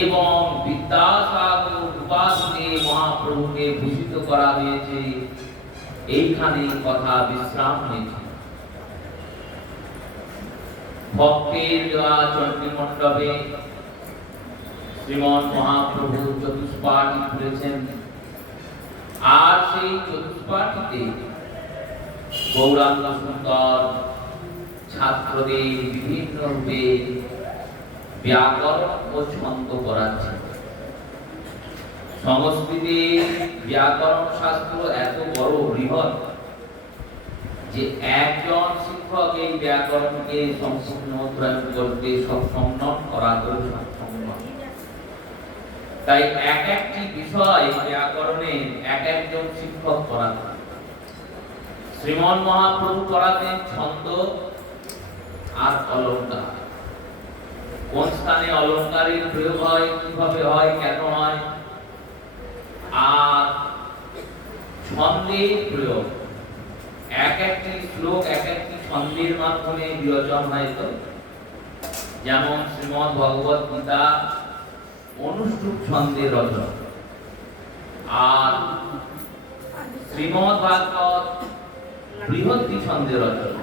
এবং বিদ্যাসাগর উপাসকে মহাপ্রভুকে ভূষিত করা হয়েছে। এইখানে কথা বিশ্রাম হয়েছে। ভক্তের দেওয়া চণ্ডী মণ্ডপে শ্রীমন মহাপ্রভু চতুষ্পাঠী করেছেন। আর সেই চতুষ্পাঠীতে গৌরাঙ্গ সুন্দর ছাত্রদের বিভিন্ন রূপে ব্যাকরণ ও ছন্দ পড়াচ্ছে। সংস্কৃতে ব্যাকরণ শাস্ত্র এত বড় বৃহৎ যে একজন শিক্ষক এই ব্যাকরণকে সম্পূর্ণ অধ্যয়ন করতে সম্পন্ন করা সক্ষম নয়। তাই এক একটি বিষয় ব্যাকরণে এক একজন শিক্ষক পড়াতেন। শ্রীমন মহাপ্রভু পড়াতেন ছন্দ আর অলঙ্কার। কোন স্থানে অলঙ্কারের প্রয়োগ হয়, কিভাবে হয়, কেন হয়, আর ছন্দের প্রয়োগ। এক একটি শ্লোক এক একটি ছন্দের মাধ্যমে বিরচন হয়। তো যেমন শ্রীমদ্ ভগবত গীতা অনুষ্ঠুপ ছন্দের রচনা, আর শ্রীমদ্ ভাগবত বৃহৎ ছন্দের রচনা।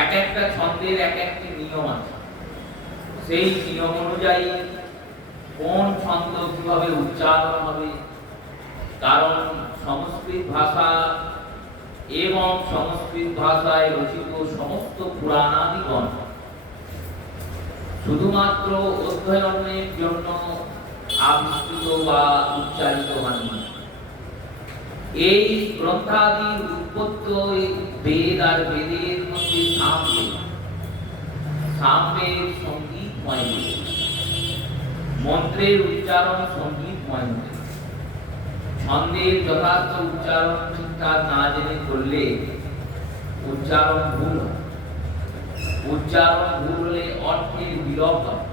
এক একটা ছন্দের এক একটি নিয়ম আছে। সেই নিয়ম অনুযায়ী কোন ছন্দ কিভাবে উচ্চারণ হবে, কারণ সংস্কৃত ভাষা এবং সংস্কৃত ভাষায় রচিত সমস্ত পুরাণাদিগণ শুধুমাত্র অধ্যয়নের জন্য আবিষ্কৃত বা উচ্চারিত হয়নি। এই গ্রন্থাদির উৎপত্তি বেদ আর বেদের মধ্যে সামবেদ সঙ্গীতময়, মন্ত্রের উচ্চারণ সঙ্গীতময়। ছন্দের যথার্থ উচ্চারণ ঠিকঠাক না জেনে করলে উচ্চারণ ভুল হয়। উচ্চারণ ভুল হলে অর্থের বিলোপ হয়,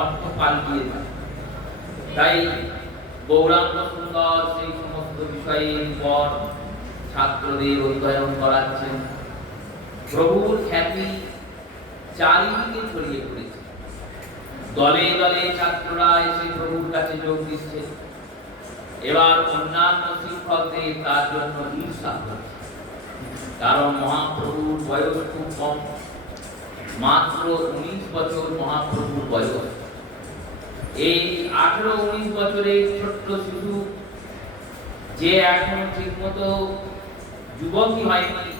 অর্থ পাল্টিয়ে যায়। তাই গৌরাঙ্গ সুন্দর সেই সমস্ত বিষয়ের পর ছাত্রদের অধ্যয়ন করাচ্ছেন। প্রভুর খ্যাতি চারিদিকে ছড়িয়ে পড়েছে। দলে দলে ছাত্ররা এসে প্রভুর কাছে যোগ দিচ্ছে। এবার অন্যান্য শিক্ষকদের তার জন্য ঈর্ষা হচ্ছে, কারণ মহাপ্রভুর বয়স খুব কম, মাত্র 19 বছর মহাপ্রভুর বয়স। এই 18-19 বছরের ছোট্ট শিশু যে এখন ঠিক মতো যুবকই হয়নি,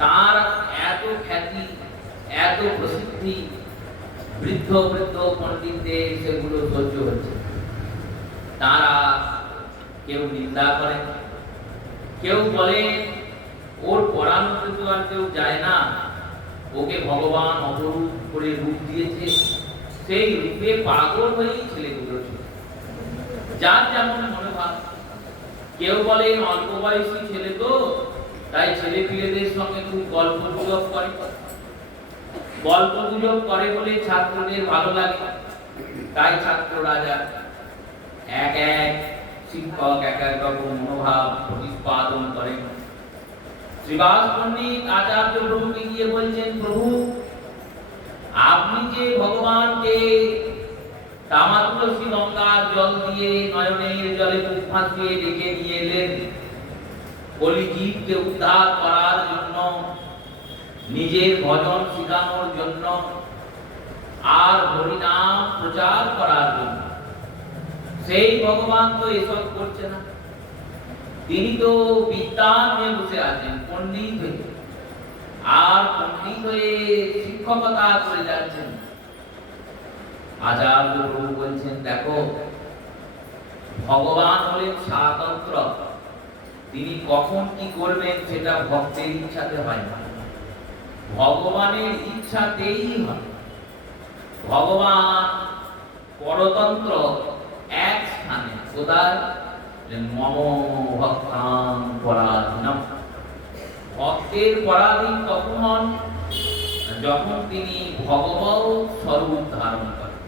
তার এত খ্যাতি, এত প্রসিদ্ধি, বৃদ্ধ বৃদ্ধ পণ্ডিতদের সেগুলো সহ্য হচ্ছে। তারা কেউ নিন্দা করে, কেউ বলে ওর পড়ানোতে তো আর কেউ যায় না, ওকে ভগবান অপরূপ করে রূপ দিয়েছে, সেই রূপে পাগল হয়েই ছেলেগুলো ছিল। যার যেমন মনোভাব। কেউ বলে অল্প বয়সী ছেলে তো, তাই ছেলে পিলেদের সঙ্গে খুব গল্প গুজব করে। গল্প গুজব করে বলে ছাত্রদের ভালো লাগে, তাই ছাত্ররা যায়। এক এক শিক্ষক এক এক রকম মনোভাব প্রতিপাদন করেন। শ্রীবাস পণ্ডিত আচার্য প্রভুকে গিয়ে বলছেন, প্রভু আপনি যে ভগবানকে তামাতুলসী গঙ্গার জল দিয়ে নয়নের জলে মুখ ভাসিয়ে ডেকে নিয়ে এলেন কলিজীবকে উদ্ধার করার জন্য, নিজের ভজন শেখানোর জন্য, আর হরিনাম প্রচার করার জন্য, সেই ভগবান তো এসব করছে না। তিনি তো বিদ্যান হয়ে বসে আছেন, পণ্ডিত হয়ে, আর পণ্ডিত হয়ে শিক্ষকতা করে যাচ্ছেন। আচার্য প্রভু বলছেন, দেখো ভগবান হলেন স্বাতন্ত্র, তিনি কখন কি করবেন সেটা ভক্তের ইচ্ছাতে হয় না, ভগবানের ইচ্ছাতেই হয়। ভগবান পরতন্ত্র এক স্থানে, কোথায়? মম ভক্তাং পরাধীনম। ভক্তের পরাধীন তখন হন যখন তিনি ভগবৎ স্বরূপ ধারণ করেন।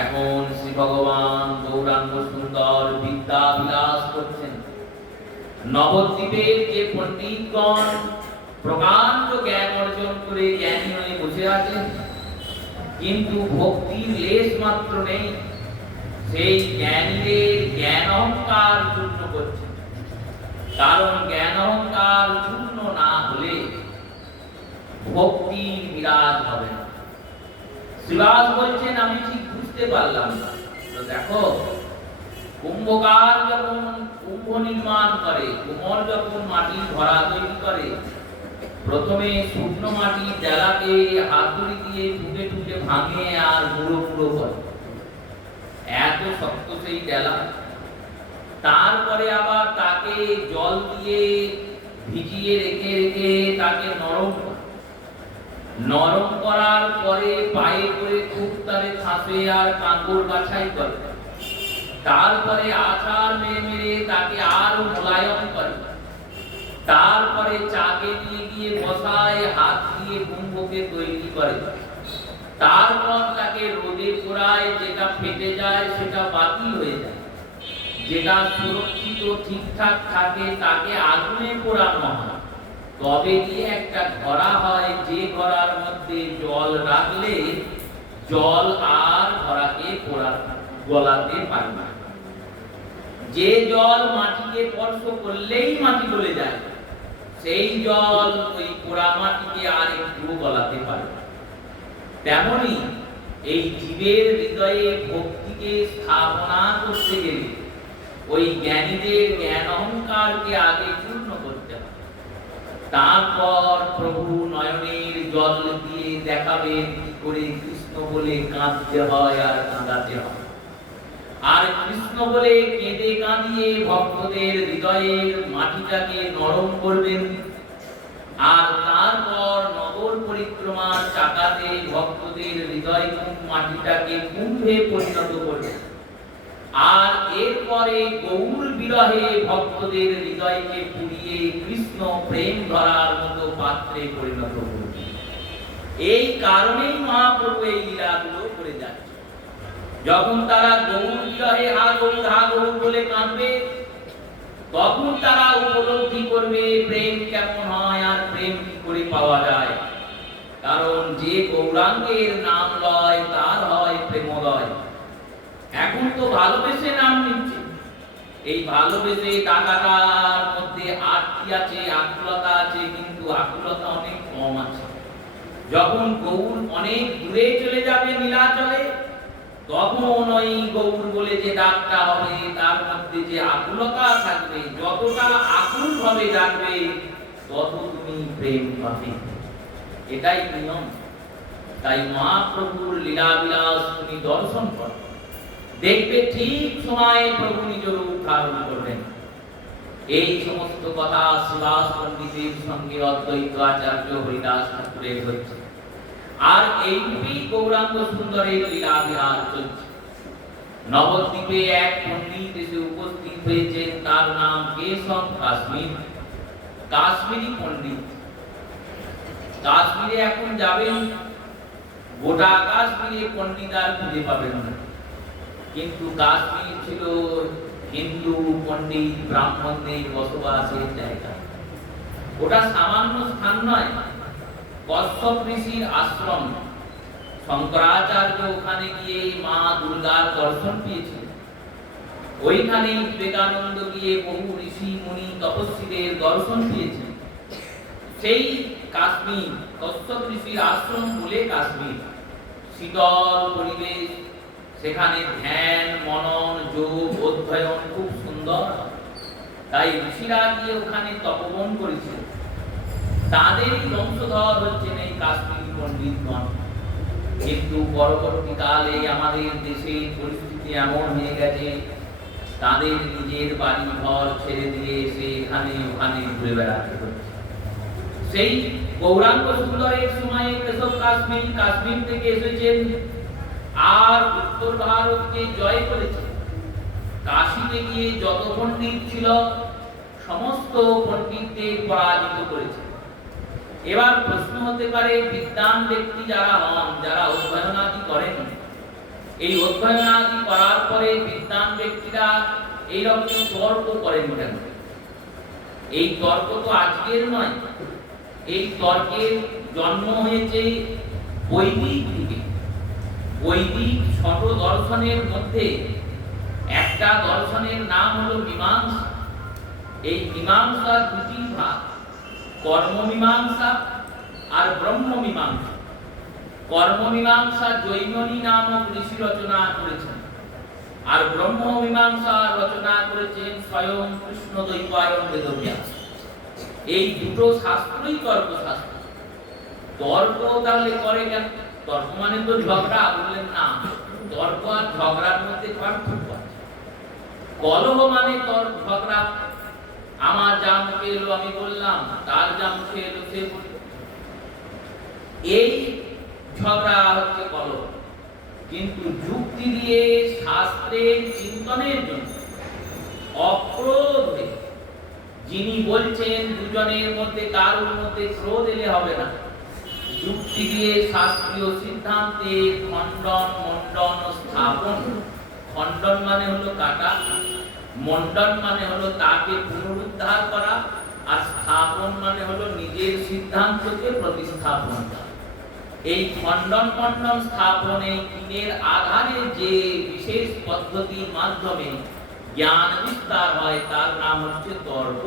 এখন শ্রী ভগবান গৌরাঙ্গ সুন্দর বিদ্যা বিলাস করছেন। নবদ্বীপের যে পণ্ডিতগণ প্রকাণ্ড জ্ঞান অর্জন করে জ্ঞানী হয়ে বসে আছেন, কিন্তু ভক্তির লেশ মাত্র নেই। সেই জ্ঞানীদের জ্ঞান অহংকার চূর্ণ করছে। কারণ জ্ঞান অহংকার চূর্ণ না হলে ভক্তির বিরাজ হবে না। শ্রীবাস বলছেন আমি ঠিক বুঝতে পারলাম না। তো দেখো, কুম্ভকার যখন কুম্ভ নির্মাণ করে, কুমোর যখন মাটির ঘড়া তৈরি করে, প্রথমে শুকনো মাটি ডেলাকে হাতুড়ি দিয়ে টুকে টুকে ভাঙে আর গুঁড়ো গুঁড়ো করে, এত শক্ত সেই ডেলা। তারপরে আবার তাকে জল দিয়ে ভিজিয়ে রেখে রেখে তাকে নরম করার পরে পায়ে করে খুব তারে ছাঁচে আর কাঁকড় বাছাই করে, তারপরে আচার মেরে মেরে তাকে আরো মোলায়েম করে, তারপরে চাকে নিয়ে গিয়ে বসায়, হাত দিয়ে কুম্ভকে তৈরি করে, তারপর তাকে রোদে পোড়ায়, যেটা ফেটে যায় সেটা বাতিল হয়ে যায়, যেটা সুরক্ষিত ঠিকঠাক থাকে তাকে আগুনে পোড়ানো হয়, তবে দিয়ে একটা ঘড়া হয়, যে ঘড়ার মধ্যে জল রাখলে জল আর ঘড়াকে গলাতে পারে না। যে জল মাটিকে স্পর্শ করলেই মাটি গলে যায়, সেই জল ওই পোড়া মাটিকে আর একটু গলাতে পারে না। তেমনি এই জীবের হৃদয়ে ভক্তিকে স্থাপনা করতে গেলে ওই জ্ঞানীদের জ্ঞান অহংকারকে আগে চূর্ণ করতে হবে। তারপর প্রভু নয়নের জল দিয়ে দেখাবেন কি করে কৃষ্ণ বলে কাঁদতে হয় আর কাঁদাতে হয়। আর কৃষ্ণ বলে কেঁদে কাঁদিয়ে ভক্তদের হৃদয়ের মাটিটাকে নরম করবেন। আর তারপর নগর পরিক্রমার চাকাতে ভক্তদের হৃদয় মাটিটাকে কুম্ভে পরিণত করবেন। আর এরপরে গৌর বিরহে ভক্তদের হৃদয়কে পুড়িয়ে কৃষ্ণ প্রেম ধরার মতো পাত্রে পরিণত করবেন। এই কারণেই মহাপ্রভু এই লীলাগুলো করে যাচ্ছে। যখন তারা গৌর বিরহে হা গৌর বলে কাঁদবে, তখন তারা উপলব্ধি করবে প্রেম কেমন হয় আর প্রেম কি করে পাওয়া যায়। কারণ যে গৌরাঙ্গের নাম লয় তার হয় প্রেমোদয়। এখন তো ভালোবেসে নাম নিচ্ছে, এই ভালোবেসে টাকাটার মধ্যে আটটি আছে, আকুলতা আছে, কিন্তু আকুলতা অনেক কম আছে। যখন গৌর অনেক দূরে চলে যাবে নীলাচলে, তখন ওই গৌর বলে যে ডাকটা হবে তার মধ্যে যে আকুলতা থাকবে, যতটা আকুল ভাবে ডাকবে তত তুমি প্রেম পাবে। এটাই নিয়ম। তাই মহাপ্রভুর লীলা বিলাস তুমি দর্শন করো, দেখবে ঠিক সময়ে প্রভু নিজ রূপ ধারণ করবেন। এই সমস্ত কথা শ্রীবাস পণ্ডিতের সঙ্গে অদ্বৈত আচার্য হরিদাস ঠাকুরের হচ্ছে। আর এইরূপেই গৌরাঙ্গ সুন্দরের লীলা বিহার চলছে। নবদ্বীপে এক পণ্ডিত এসে উপস্থিত হয়েছেন, তার নাম কেশব কাশ্মীর, কাশ্মীরি পণ্ডিত। কাশ্মীরে এখন যাবেন, গোটা কাশ্মীরে পণ্ডিত আর খুঁজে পাবেন না। কিন্তু কাশ্মীর ছিল হিন্দু পণ্ডিত ব্রাহ্মণদের বসবাসের জায়গা। ওটা সামান্য স্থান নয়, কশ্যপ ঋষির আশ্রম। শঙ্করাচার্য ওখানে গিয়ে মা দুর্গার দর্শন পেয়েছিলেন। ওইখানে বিবেকানন্দ গিয়ে বহু ঋষি মুনি তপস্বীদের দর্শন পেয়েছেন। সেই কাশ্মীর, কশ্যপ ঋষির আশ্রম বলে কাশ্মীর, শীতল পরিবেশ, সেখানে ধ্যান মনন যোগ অধ্যয়ন খুব সুন্দর। তাই ঋষিরা গিয়ে ওখানে তপবন করেছিল। তাদেরই বংশধর হচ্ছেন এই কাশ্মীরি পণ্ডিতগণ। কিন্তু পরবর্তীকালে আমাদের দেশের পরিস্থিতি এমন হয়ে গেছে, তাদের নিজের বাড়ি ঘর ছেড়ে দিয়ে এসে এখানে ওখানে ঘুরে বেড়াতে হচ্ছে। সেই গৌরাঙ্গ সুন্দরের সময়ে কেশব কাশ্মীর থেকে এসেছেন আর উত্তর ভারতকে জয় করেছেন। কাশীতে গিয়ে যত পণ্ডিত ছিল সমস্ত পণ্ডিতদের পরাজিত করেছে। এবার প্রশ্ন হতে পারে, বিদ্বান ব্যক্তি যারা হন, যারা অধ্যয়নাদি করেন, এই অধ্যয়নাদি করার পরে বিদ্বান ব্যক্তিরা এইরকম তর্ক করেন কেন? এই তর্ক তো আজকের নয়, এই তর্কের জন্ম হয়েছে বৈদিক যুগে। বৈদিক ছোট দর্শনের মধ্যে একটা দর্শনের নাম হলো মীমাংসা। এই মীমাংসা দুটি ভাগ, কর্ম মীমাংসা আর ব্রহ্ম মীমাংসা। কর্ম মীমাংসা জৈমিনী নামক ঋষি রচনা করেছেন, আর ব্রহ্ম মীমাংসা রচনা করেছেন স্বয়ং কৃষ্ণদ্বৈপায়ন বেদব্যাস। এই দুটো শাস্ত্রই তর্ক শাস্ত্র। তর্ক তাহলে করে কেন? তর্ক মানে তো ঝগড়া, বললেন না, তর্ক আর ঝগড়ার মধ্যে পার্থক্য আছে। কলহ মানে তর্ক ঝগড়া, আমার যা মুখে এলো আমি বললাম, তার যা মুখে এলো সে বলল, এই ঝগড়া হচ্ছে কলহ। কিন্তু যুক্তি দিয়ে শাস্ত্রের চিন্তনের জন্য অক্রোধ, যিনি বলছেন দুজনের মধ্যে কারোর মধ্যে ক্রোধ এলে হবে না, যুক্তি দিয়ে শাস্ত্রীয় সিদ্ধান্তে খণ্ডন মণ্ডন স্থাপন। খণ্ডন মানে হলো কাটা, মণ্ডন মানে হলো তাকে পুনরুদ্ধার করা, আর স্থাপন মানে হলো নিজের সিদ্ধান্তকে প্রতিস্থাপন করা। এই খণ্ডন মণ্ডন স্থাপন, এই তিনের আধারে যে বিশেষ পদ্ধতির মাধ্যমে জ্ঞান বিস্তার হয় তার নাম হচ্ছে তর্ক।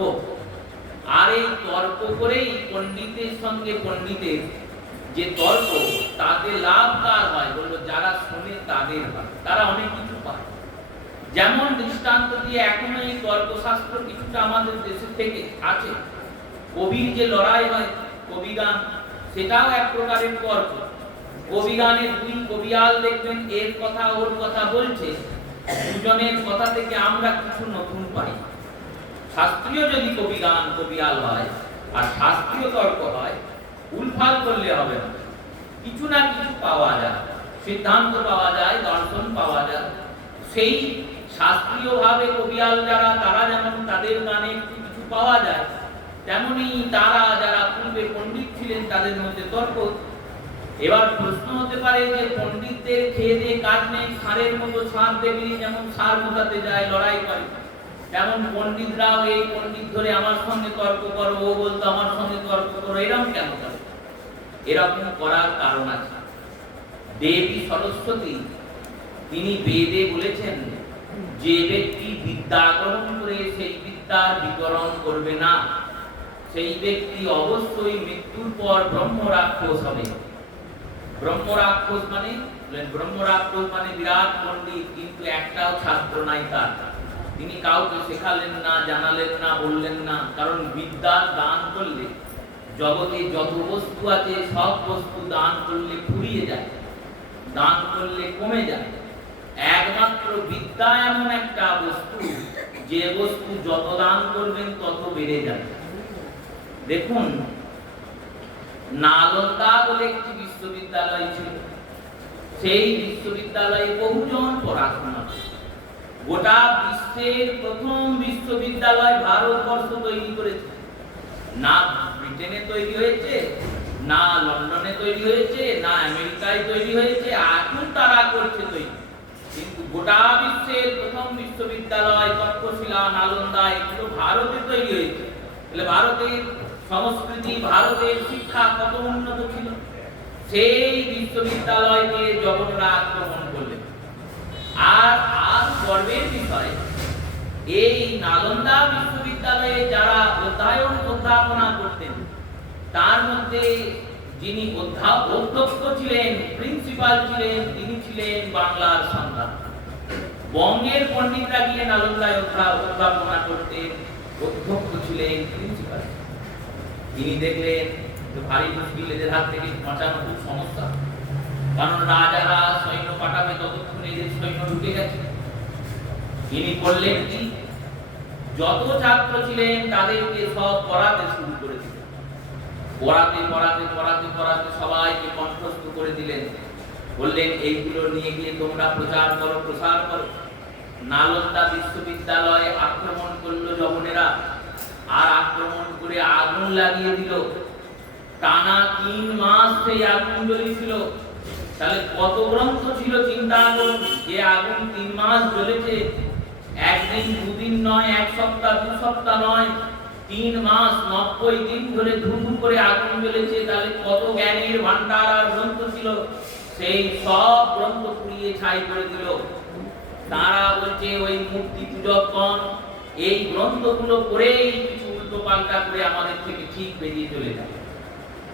আর এই তর্ক করেই পণ্ডিতের সঙ্গে পণ্ডিতের যে তর্ক, তাতে লাভ কার হয়? বললো যারা শোনে তাদের হয়, তারা অনেক কিছু পায়। যেমন দৃষ্টান্ত দিয়ে এখনো এই তর্কশাস্ত্র কিছুটা আমাদের দেশে থেকে আছে। কবির যে লড়াই হয়, কবিগান, সেটাও এক প্রকারের তর্ক। কবিগানে দুই কবিয়াল দেখবেন এর কথা ওর কথা বলছে, দুজনের কথা থেকে আমরা কিছু নতুন পাই। শাস্ত্রীয় যদি কবিগান কবিয়াল হয় আর শাস্ত্রীয় তর্ক হয়, উলফাল করলে হবে না, কিছু না কিছু পাওয়া যায়, সিদ্ধান্ত পাওয়া যায়, দর্শন পাওয়া যায়। সেই শাস্ত্রীয় ভাবে কবিয়াল যারা, তারা যেমন তাদের গানে কিছু পাওয়া যায়, তেমনি তারা যারা পূর্বে পণ্ডিত ছিলেন তাদের মধ্যে তর্ক। এবার প্রশ্ন হতে পারে যে পণ্ডিতদের খেয়ে দিয়ে কাজ নেই, ষাঁড়ের মতো ষাঁড় দেখলি যেমন ষাঁড় মোটাতে যায়, লড়াই করে, তেমন পণ্ডিতরাও এই পণ্ডিত ধরে আমার সঙ্গে তর্ক করো, ও বলতো আমার সঙ্গে তর্ক করো, এরকম কেন করে? এরকম করার কারণ আছে। দেবী সরস্বতী তিনি বেদে বলেছেন, যে ব্যক্তি বিদ্যা গ্রহণ করে সেই বিদ্যার বিতরণ করবে না, সেই ব্যক্তি অবশ্যই মৃত্যুর পর ব্রহ্ম রাক্ষস হবে। ব্রহ্ম রাক্ষস মানে বিরাট পণ্ডিত, কিন্তু একটাও ছাত্র নাই তার। তিনি কাউকে শেখালেন না, জানালেন না, বললেন না। কারণ বিদ্যা দান করলে জগতে যত বস্তু আছে সব বস্তু দান করলে ফুরিয়ে যায়, দান করলে কমে যায়। একমাত্র বিদ্যা এমন একটা বস্তু, যে বস্তু যত দান করবেন তত বেড়ে যায়। দেখুন, নালন্দা বলে একটি বিশ্ববিদ্যালয় ছিল, সেই বিশ্ববিদ্যালয়ে বহুজন পড়াশোনা। গোটা বিশ্বের প্রথম বিশ্ববিদ্যালয় ভারতবর্ষ তৈরি করেছে। না ব্রিটেনে তৈরি হয়েছে, না লন্ডনে তৈরি হয়েছে, না আমেরিকায় তৈরি হয়েছে, এখন তারা করছে তৈরি। কিন্তু গোটা বিশ্বের প্রথম বিশ্ববিদ্যালয় তক্ষশিলা, নালন্দা, এগুলো ভারতে তৈরি হয়েছে। তাহলে ভারতের সংস্কৃতি, ভারতের শিক্ষা কত উন্নত ছিল। সেই বিশ্ববিদ্যালয়কে জগন্নাথ আক্রমণ করলেন। আর গর্বের বিষয়, এই নালন্দা বিশ্ববিদ্যালয়ে যারা অধ্যাপনা করতেন, তার মধ্যে যিনি অধ্যক্ষ ছিলেন, প্রিন্সিপাল ছিলেন, তিনি ছিলেন বাংলার সন্তান। বঙ্গের পণ্ডিতরা গিয়ে নালন্দায় অধ্যাপনা করতেন, অধ্যক্ষ ছিলেন, প্রিন্সিপাল। তিনি দেখলেন ভারী মুশকিল, এদের হাত থেকে বাঁচানো খুব সমস্যা। কারণ রাজারা সৈন্য পাঠাবে, ততক্ষণ এদের সৈন্য ঢুকে গেছে। তিনি করলেন কি, যত ছাত্র ছিলেন তাদেরকে সব পড়াতে শুরু করে দিলেন। পড়াতে পড়াতে পড়াতে পড়াতে সবাইকে কণ্ঠস্থ করে দিলেন। বললেন এইগুলো নিয়ে গিয়ে তোমরা প্রচার করো, প্রসার করো। নালন্দা বিশ্ববিদ্যালয়ে আক্রমণ করলো জবনেরা, আর আক্রমণ করে আগুন লাগিয়ে দিল। টানা 3 মাস সেই আগুন জ্বলেছিল। তাহলে কত গ্রন্থ ছিল চিন্তা করুন। যে আগুন 3 মাস জ্বলেছে, একদিন দুদিন নয়, এক সপ্তাহ দু সপ্তাহ নয়, 3 মাস 90 দিন ধরে ধুধু করে আগুন জ্বলেছে। তাহলে কত জ্ঞানের ভান্ডার আর গ্রন্থ ছিল, সেই সব গ্রন্থ পুড়িয়ে ছাই করে দিল। তারা বলছে ওই মূর্তি পূজকগণ এই গ্রন্থগুলো পড়েই কিছু উল্টো পাল্টা করে আমাদের থেকে ঠিক বেরিয়ে চলে যায়।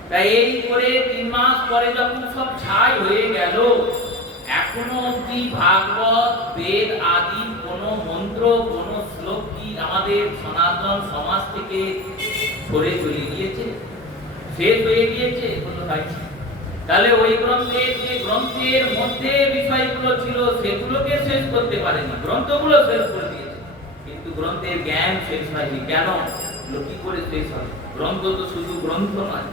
তাই এই করে 3 মাস পরে যখন সব ছাই হয়ে গেল, এখনো অব্দি ভাগবত বেদ আদি কোনো মন্ত্র কোনো শ্লোক কি আমাদের সনাতন সমাজ থেকে সরে চলে গিয়েছে, শেষ হয়ে গিয়েছে? কোথায়? তাহলে ওই গ্রন্থের মধ্যে বিষয়গুলো ছিল সেগুলোকে শেষ করতে পারেনি, গ্রন্থগুলো শেষ করে দিয়েছে, কিন্তু গ্রন্থের জ্ঞান শেষ হয়নি। কেন? কি করে শেষ হয়? গ্রন্থ তো শুধু গ্রন্থ নয়,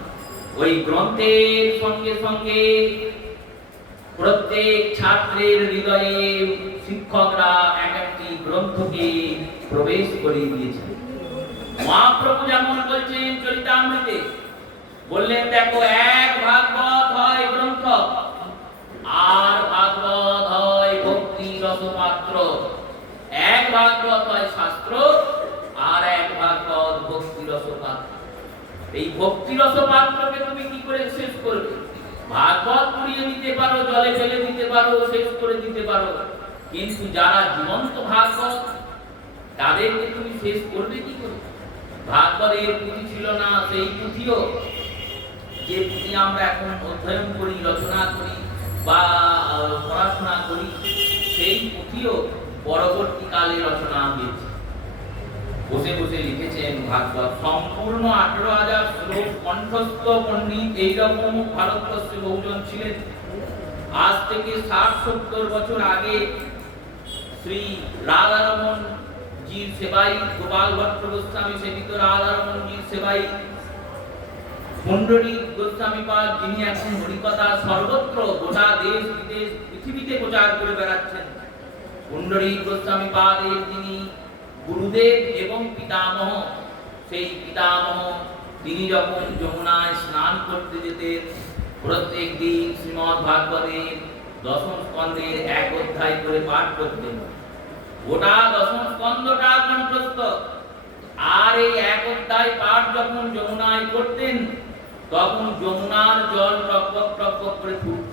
ওই গ্রন্থের সঙ্গে সঙ্গে প্রত্যেক ছাত্রের হৃদয়ে শিক্ষকরা এক একটি গ্রন্থকে প্রবেশ করিয়ে দিয়েছেন। মহাপ্রভু যেমন বলছেন চরিতামৃতে, বললেন দেখো এক ভাগবত হয় গ্রন্থ, আর ভাগবত হয় ভক্তি রসপাত্র। এক ভাগবত হয় শাস্ত্র, আর এক ভাগবত ভক্তি রসপাত্র। এই ভক্তি রসপাত্রকে তুমি কি করে শেষ করবে? ভাগবত পুড়িয়ে দিতে পারো, জলে ফেলে দিতে পারো, শেষ করে দিতে পারো, কিন্তু যারা জীবন্ত ভাগবত তাদেরকে তুমি শেষ করবে কি করে? ভাগবতের পুঁথি ছিল না, সেই পুঁথিও যে পুঁথি আমরা এখন অধ্যয়ন করি, রচনা করি বা পড়াশোনা করি, সেই পুঁথিও পরবর্তীকালে রচনা হয়েছে। বসে বসে লিখেছেন ভাগবত, সম্পূর্ণ 18,000 শ্লোক কণ্ঠস্থ পণ্ডিত এইরকম ভারতবর্ষে বহুজন ছিলেন। আজ থেকে 60-70 বছর আগে শ্রী রাধারমন জির সেবাই, গোপাল ভট্ট গোস্বামী সেবিত রাধারমন জির সেবাই, পুণ্ডরীক গোস্বামী পাদ, যিনি এখন হরিকথা সর্বত্র গোটা দেশ বিদেশ পৃথিবীতে প্রচার করে বেড়াচ্ছেন, পুণ্ডরীক গোস্বামী পাদের যিনি গুরুদেব এবং পিতামহ, সেই পিতামহ তিনি যখন যমুনায় স্নান করতে যেতেন, প্রত্যেক দিন শ্রীমদ্ ভাগবতের 10ম স্কন্ধের 1 অধ্যায় করে পাঠ করতেন। গোটা 10ম স্কন্ধটা কণ্ঠস্থ, আর এই 1 অধ্যায় পাঠ যখন যমুনায় করতেন, তখন যমুনার জল টপক টপক করে ফুটত।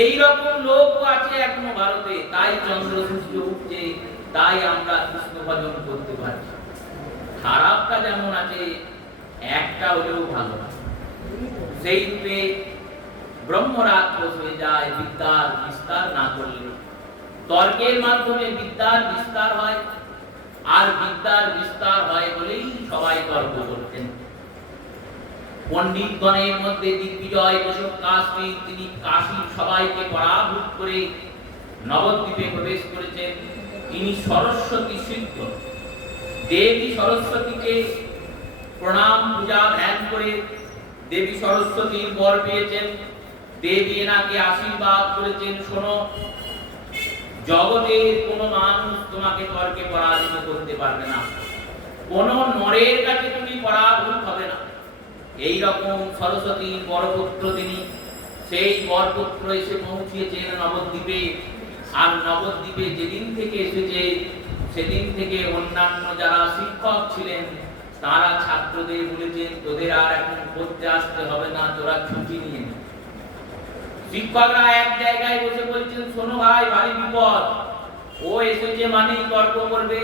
এইরকম লোক আছে এখনো ভারতে, তাই চন্দ্র সূর্য উঠছে, তাই আমরা কৃষ্ণ ভজন করতে পারছি। খারাপটা যেমন আছে, একটা হলেও ভালো না। সেই রূপে ব্রহ্মরাত হয়ে যায় বিদ্যার বিস্তার না করলে। তর্কের মাধ্যমে বিদ্যার বিস্তার হয়, আর বিদ্যার বিস্তার হয় বলেই সবাই তর্ক করতেন। পণ্ডিতগণের মধ্যে দিগ্বিজয় বসুক কাশ্মীর, তিনি কাশীর সবাইকে পরাভূত করে নবদ্বীপে প্রবেশ করেছেন। তিনি সরস্বতী সিদ্ধ, দেবী সরস্বতীকে প্রণাম পূজা ধ্যান করে দেবী সরস্বতীর বর পেয়েছেন। দেবী এনাকে আশীর্বাদ করেছেন, শোনো, জগতের কোনো মানুষ তোমাকে তর্কে পরাজিত করতে পারবে না, কোনো নরের কাছে তুমি পরাভূত হবে না। এই রকম সরস্বতীর বরপুত্র তিনি। সেই বরপুত্র এসে পৌঁছিয়েছেন নবদ্বীপে, আর নবদ্বীপে যেদিন থেকে এসেছে সেদিন থেকে অন্যান্য যারা শিক্ষক ছিলেন তারা ছাত্রদের বলেছেন, তোদের আর এখন পড়তে আসতে হবে না, তোরা ছুটি নিয়ে নে। শিক্ষকরা এক জায়গায় বসে বলছেন, শোনো ভাই, ভারী বিপদ, ও এসেছে মানেই তর্ক করবে।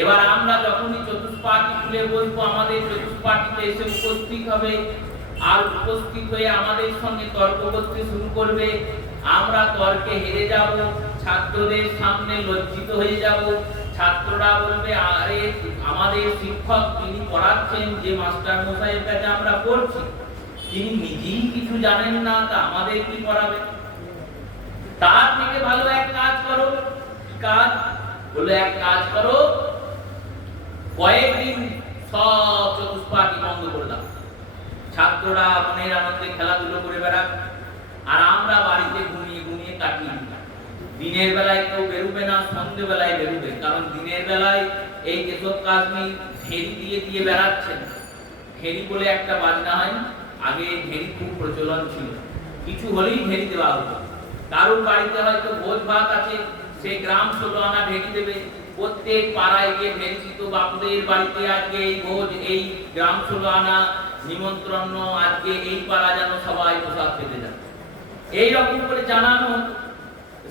এবার আমরা যখনই চতুষ্পাঠী খুলে বলবো, আমাদের চতুষ্পাঠীতে এসে উপস্থিত হবে, আর উপস্থিত হয়ে আমাদের সঙ্গে তর্ক করতে শুরু করবে। আমরা তর্কে হেরে যাব, ছাত্রদের সামনে লজ্জিত হয়ে যাব। ছাত্ররা বলবে, আরে আমাদের শিক্ষক তিনি পড়াচ্ছেন, যে মাস্টার মশাইয়ের কাছে আমরা পড়ছি, তিনি নিজেই কিছু জানেন না, তা আমাদের কি পড়াবে? তার থেকে ভালো এক কাজ করো। কি কাজ? বলে এক কাজ করো, কয়েকদিন সব চতুষ্পাঠী বন্ধ করে দাও, ছাত্ররা মনের আনন্দে খেলাধুলো করে বেড়াক, আর আমরা বাড়িতে ঘুমিয়ে ঘুমিয়ে কাটিয়ে দিই। দিনের বেলায় কেউ বেরোবে না, সন্ধ্যে বেলায় বেরোবে, কারণ দিনের বেলায় এই কেশব কাশ্মীর ঘেরি দিয়ে দিয়ে বেড়াচ্ছেন। ঘেরি বলে একটা বাজনা হয়, আগে ঘেরি খুব প্রচলন ছিল, কিছু হলেই ঘেরি দেওয়া হতো। কারোর বাড়িতে হয়তো ভোজ ভাত আছে, সে গ্রাম 16 আনা ঢেকি দেবে, প্রত্যেক পাড়ায় গিয়ে ঢেকি দিত, বাপুদের বাড়িতে আজকে এই ভোজ, এই গ্রাম 16 আনা নিমন্ত্রণ, আজকে এই পাড়া যেন সবাই প্রসাদ পেতে যায়। এইরকম করে জানানো।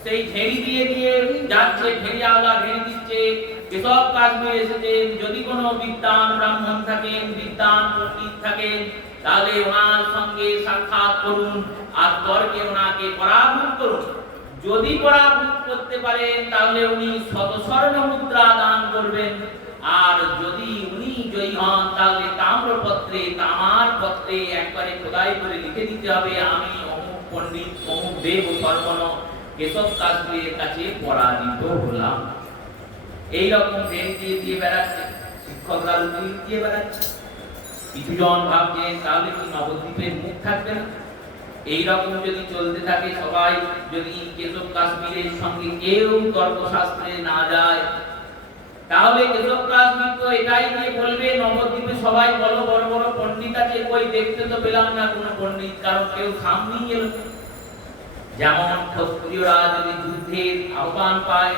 সেই ঝেড়ি দিয়ে দিয়ে যাচ্ছে, ঝেড়িয়াওয়ালা ঝেড়ি দিচ্ছে, কেশব কাশ্মীর এসেছে, যদি কোনো বিদ্বান ব্রাহ্মণ থাকেন, বিদ্বান পণ্ডিত থাকেন, তাহলে ওনার সঙ্গে সাক্ষাৎ করুন আর তর্কে ওনাকে পরাভূত করুন। যদি পরাভূত করতে পারেন তাহলে উনি 100 স্বর্ণ মুদ্রা দান করবেন, আর যদি উনি জয়ী হন তাহলে তাম্রপত্রে, তামার পত্রে একবারে খোদাই করে লিখে দিতে হবে, আমি অমুক পণ্ডিত অমুক দেব সর্বণ কেশব কাশ্মীরের কাছে পরাজিত হলাম। এইরকম রেট দিয়ে দিয়ে বেড়াচ্ছে, শিক্ষকরা উদ্যোগ দিয়ে বেড়াচ্ছে। কিছু জন ভাবছেন তাহলে কি নবদ্বীপের মুখ থাকবে না? এইরকম যদি চলতে থাকে, সবাই যদি কেশব কাশ্মীরের সঙ্গে কেউ তর্কশাস্ত্রে না যায়, তাহলে কেশব কাশ্মীর তো এটাই দিয়ে বলবে নবদ্বীপে সবাই বড় বড় বড় পণ্ডিত আছে, কই দেখতে তো পেলাম না কোনো পণ্ডিত, কারণ কেউ সামনেই এলো। যেমন ক্ষত্রিয়রা যদি যুদ্ধের আহ্বান পায়,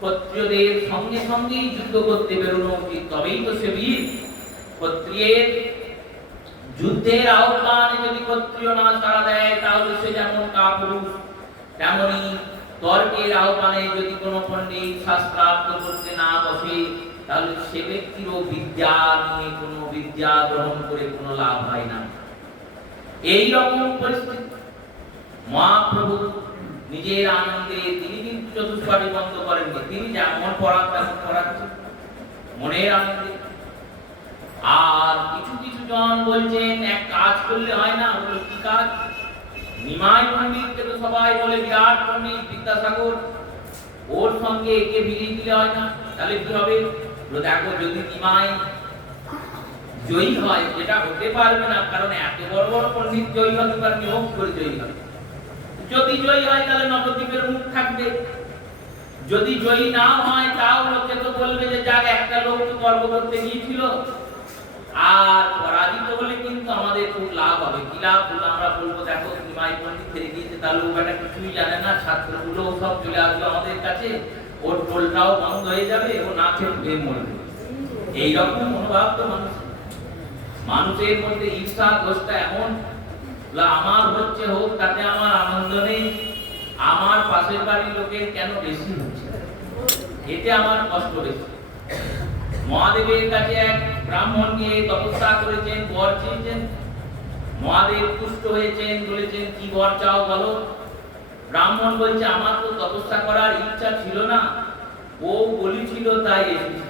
ক্ষত্রিয়দের সঙ্গে সঙ্গেই যুদ্ধ করতে বেরোনো উচিত, তবেই তো সে বীর। ক্ষত্রিয়ের যুদ্ধের আহ্বানে যদি ক্ষত্রিয় না সাড়া দেয় তাহলে সে যেমন কাপুরুষ, তেমনি তর্কের আহ্বানে যদি কোনো পণ্ডিত শাস্ত্রার্থ করতে না বসে তাহলে সে ব্যক্তিরও বিদ্যা নিয়ে কোনো বিদ্যা গ্রহণ করে কোনো লাভ হয় না। এইরকম পরিস্থিতি মহাপ্রভু নিজের আনন্দে তিনি কিন্তু চতুষ্পাঠী বন্ধ করেননি, তিনি যেমন পড়ান তেমন পড়াচ্ছেন মনের আনন্দে। আর কিছু কিছু জন বলছেন এক কাজ করলে হয় না, বলো কি কাজ? নিমাই পণ্ডিতকে তো সবাই বলে বিরাট পণ্ডিত বিদ্যাসাগর, ওর সঙ্গে একে মিলিয়ে দিলে হয় না, তাহলে কি হবে? দেখো যদি নিমাই জয়ী হয়, যেটা হতে পারবে না, কারণ এত বড় বড় পণ্ডিত জয়ী হতে পারবে, হোক করে জয়ী হবে। যদি জয়ী হয় তাহলে নবদ্বীপের মুখ থাকবে, যদি জয়ী না হয় তাও লোকে তো বলবে যে যাক একটা লোক তো তর্ক করতে গিয়েছিল, আর পরাজিত হলে কিন্তু আমাদের খুব লাভ হবে। কি লাভ হলো? আমরা বলবো দেখো নিমাই পণ্ডিত হেরে গিয়েছে, তাহলে ও বেটা কিছুই জানে না, ছাত্রগুলো সব চলে আসলো আমাদের কাছে, ওর টোলটাও বন্ধ হয়ে যাবে, ও না খেয়ে মরবে। এইরকম মনোভাব তো মানুষের মধ্যে ঈর্ষা দোষটা এমন, আমার হচ্ছে হোক তাতে আমার আনন্দ নেই, আমার পাশের বাড়ির লোকের কেন বেশি হচ্ছে এতে আমার কষ্ট বেশি। মহাদেবের কাছে এক ব্রাহ্মণ গিয়ে তপস্যা করেছেন, বর চেয়েছেন, মহাদেব তুষ্ট হয়েছেন, বলেছেন কি বর চাও বলো। ব্রাহ্মণ বলছে আমার তো তপস্যা করার ইচ্ছা ছিল না, বউ বলেছিল তাই এসেছি।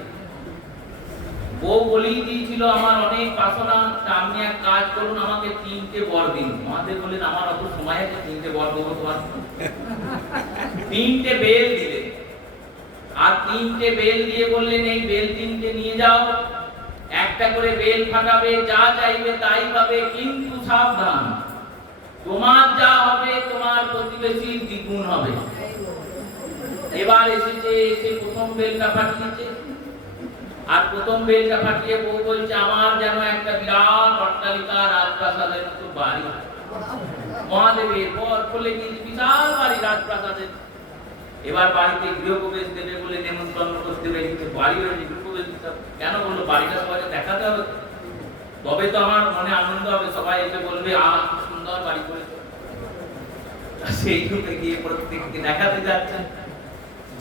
বউ বলেই দিয়েছিল আমার অনেক বাসনা, আপনি এক কাজ করুন আমাকে 3টে বর দিন। মহাদেব বললেন আমার অত সময় আছে 3টে বর দেবো তোমার? 3টে বেল দিলেন, আর 3টে বেল দিয়ে বললেন এই বেল 3টে নিয়ে যাও, একটা করে বেল ফাটাবে, যা চাইবে তাই পাবে, কিন্তু সাবধান তোমার যা হবে তোমার প্রতিবেশীর দ্বিগুণ হবে। এবার এসেছে, এসে প্রথম বেলটা ফাটিয়েছে, আর প্রথম বেলটা ফাটিয়ে বউ বলছে আমার যেন একটা বিরাট অট্টালিকা রাজপ্রাসাদের মতো বাড়ি। মহাদেবের বর বলে দিয়েছে বিশাল বাড়ি রাজপ্রাসাদের। এবার বাড়িতে গৃহপ্রবেশ দেবে বলে নেমন্তন্ন করতে বেরিয়েছে, বাড়ি হয়েছে গৃহপ্রবেশ দিতে হবে। কেন বললো? বাড়িটা সবাইকে দেখাতে হবে, তবে তো আমার মনে আনন্দ হবে, সবাই এসে বলবে আহ কি সুন্দর বাড়ি করেছে। সেই যুগে গিয়ে প্রত্যেককে দেখাতে যাচ্ছেন,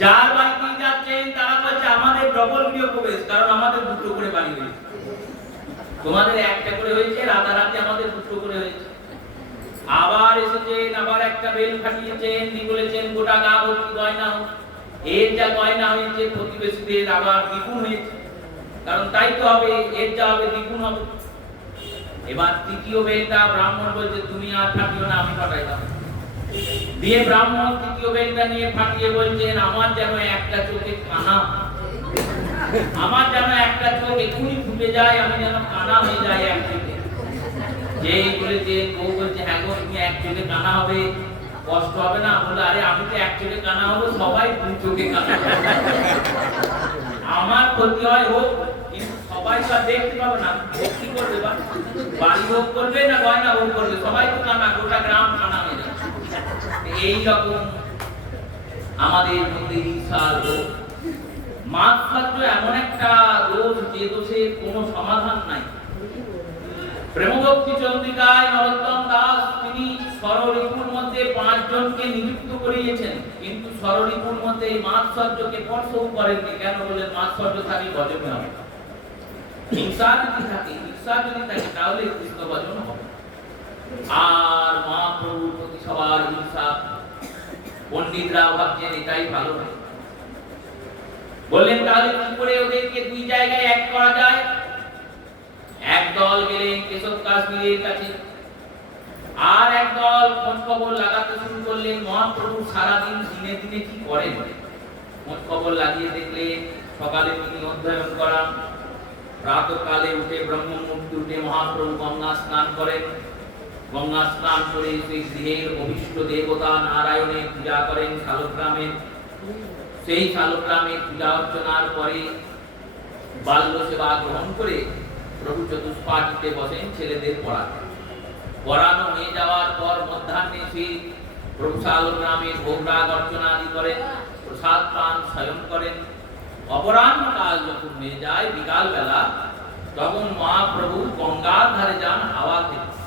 যার বাড়িতে যাচ্ছেন তারা বলছে আমাদের ডবল গৃহপ্রবেশ, কারণ আমাদের 2টো করে বাড়ি হয়েছে, তোমাদের একটা করে হয়েছে, রাতারাতি আমাদের 2টো করে হয়েছে। আবার এসেছেন, আবার একটা বেল ফাটিয়েছেন, বলেছেন গোটা গা ভর্তি গয়না, এর যা গয়না হয়েছে প্রতিবেশীদের আবার দ্বিগুণ হয়েছে, কারণ তাই তো হবে, এর যা হবে দ্বিগুণ হবে। এবার তৃতীয় বেলটা ব্রাহ্মণ বলছে তুমি আর ফাটিও না, আমি ফাটাইলাম। দিয়ে ব্রাহ্মণ তৃতীয় বেলটা নিয়ে ফাটিয়ে বলছেন আমার যেন একটা চোখে কানা, আমার যেন একটা চোখ এখনই ফুটে যায়, আমি যেন কানা হয়ে যাই এক চোখে। যেই বলেছে বউ বলছে হ্যাঁ গো তুমি এক চোখে কানা হবে, কষ্ট হবে না? বলে আরে আমি তো এক চোখে কানা হবো, সবাই 2 চোখে কানা হবে, আমার ক্ষতি হয় হোক, কিন্তু সবাই তো দেখতে পাবে না, কি করবে? বাড়ি ভোগ করবে না গয়না ভোগ করবে, সবাই তো কানা, গোটা গ্রাম কানা হয়ে যাবে। এইরকম আমাদের মধ্যে ঈর্ষা রোগ, মাৎসর্য এমন একটা দোষ যে দোষের কোনো সমাধান নাই। প্রেমভক্তি চন্দ্রিকায় নরোত্তম দাস তিনি ষড়ঋপুর মধ্যে 5 জনকে নিযুক্ত করিয়েছেন, কিন্তু ষড়ঋপুর মধ্যে এই মাৎসর্যকে স্পর্শও করেননি। কেন বলেন? মাৎসর্য থাকি ভজনে হবে, হিংসা যদি থাকে, ঈর্ষা যদি থাকে, তাহলে কৃষ্ণ ভজন হবে। আর মহাপ্রভুর প্রতি সবার হিংসা। পণ্ডিতরা ভাবছেন এটাই ভালো হয়। বললেন তাহলে কি করে ওদেরকে দুই জায়গায় এক করা যায়? এক দল গেলেন কেশব কাশ্মীরের কাছে, আর এক দল খোঁজ খবর লাগাতে শুরু করলেন মহাপ্রভু সারাদিন দিনে দিনে কি করেন। খোঁজ খবর লাগিয়ে দেখলেন সকালে তিনি অধ্যয়ন করান, প্রাতঃকালে উঠে ব্রহ্ম মুহূর্তে উঠে মহাপ্রভু গঙ্গা স্নান করেন, গঙ্গা স্নান করে সেই গৃহের অভিষ্ট দেবতা নারায়ণের পূজা করেন শালগ্রামে। সেই শালগ্রামে পূজা অর্চনার পরে বাল্য সেবা গ্রহণ করে প্রভু চতুষ্পাটিতে বসেন ছেলেদের পড়াতে। পড়ানো হয়ে যাওয়ার পর মধ্যাহ্নে সেই প্রভু শালগ্রামে ভোগরাগ অর্চনা আদি করেন, প্রসাদ পান শয়ন করেন। অপরাহ্ন কাল যখন হয়ে যায় বিকাল বেলা, তখন মহাপ্রভু গঙ্গার ধারে যান হাওয়া খেতে।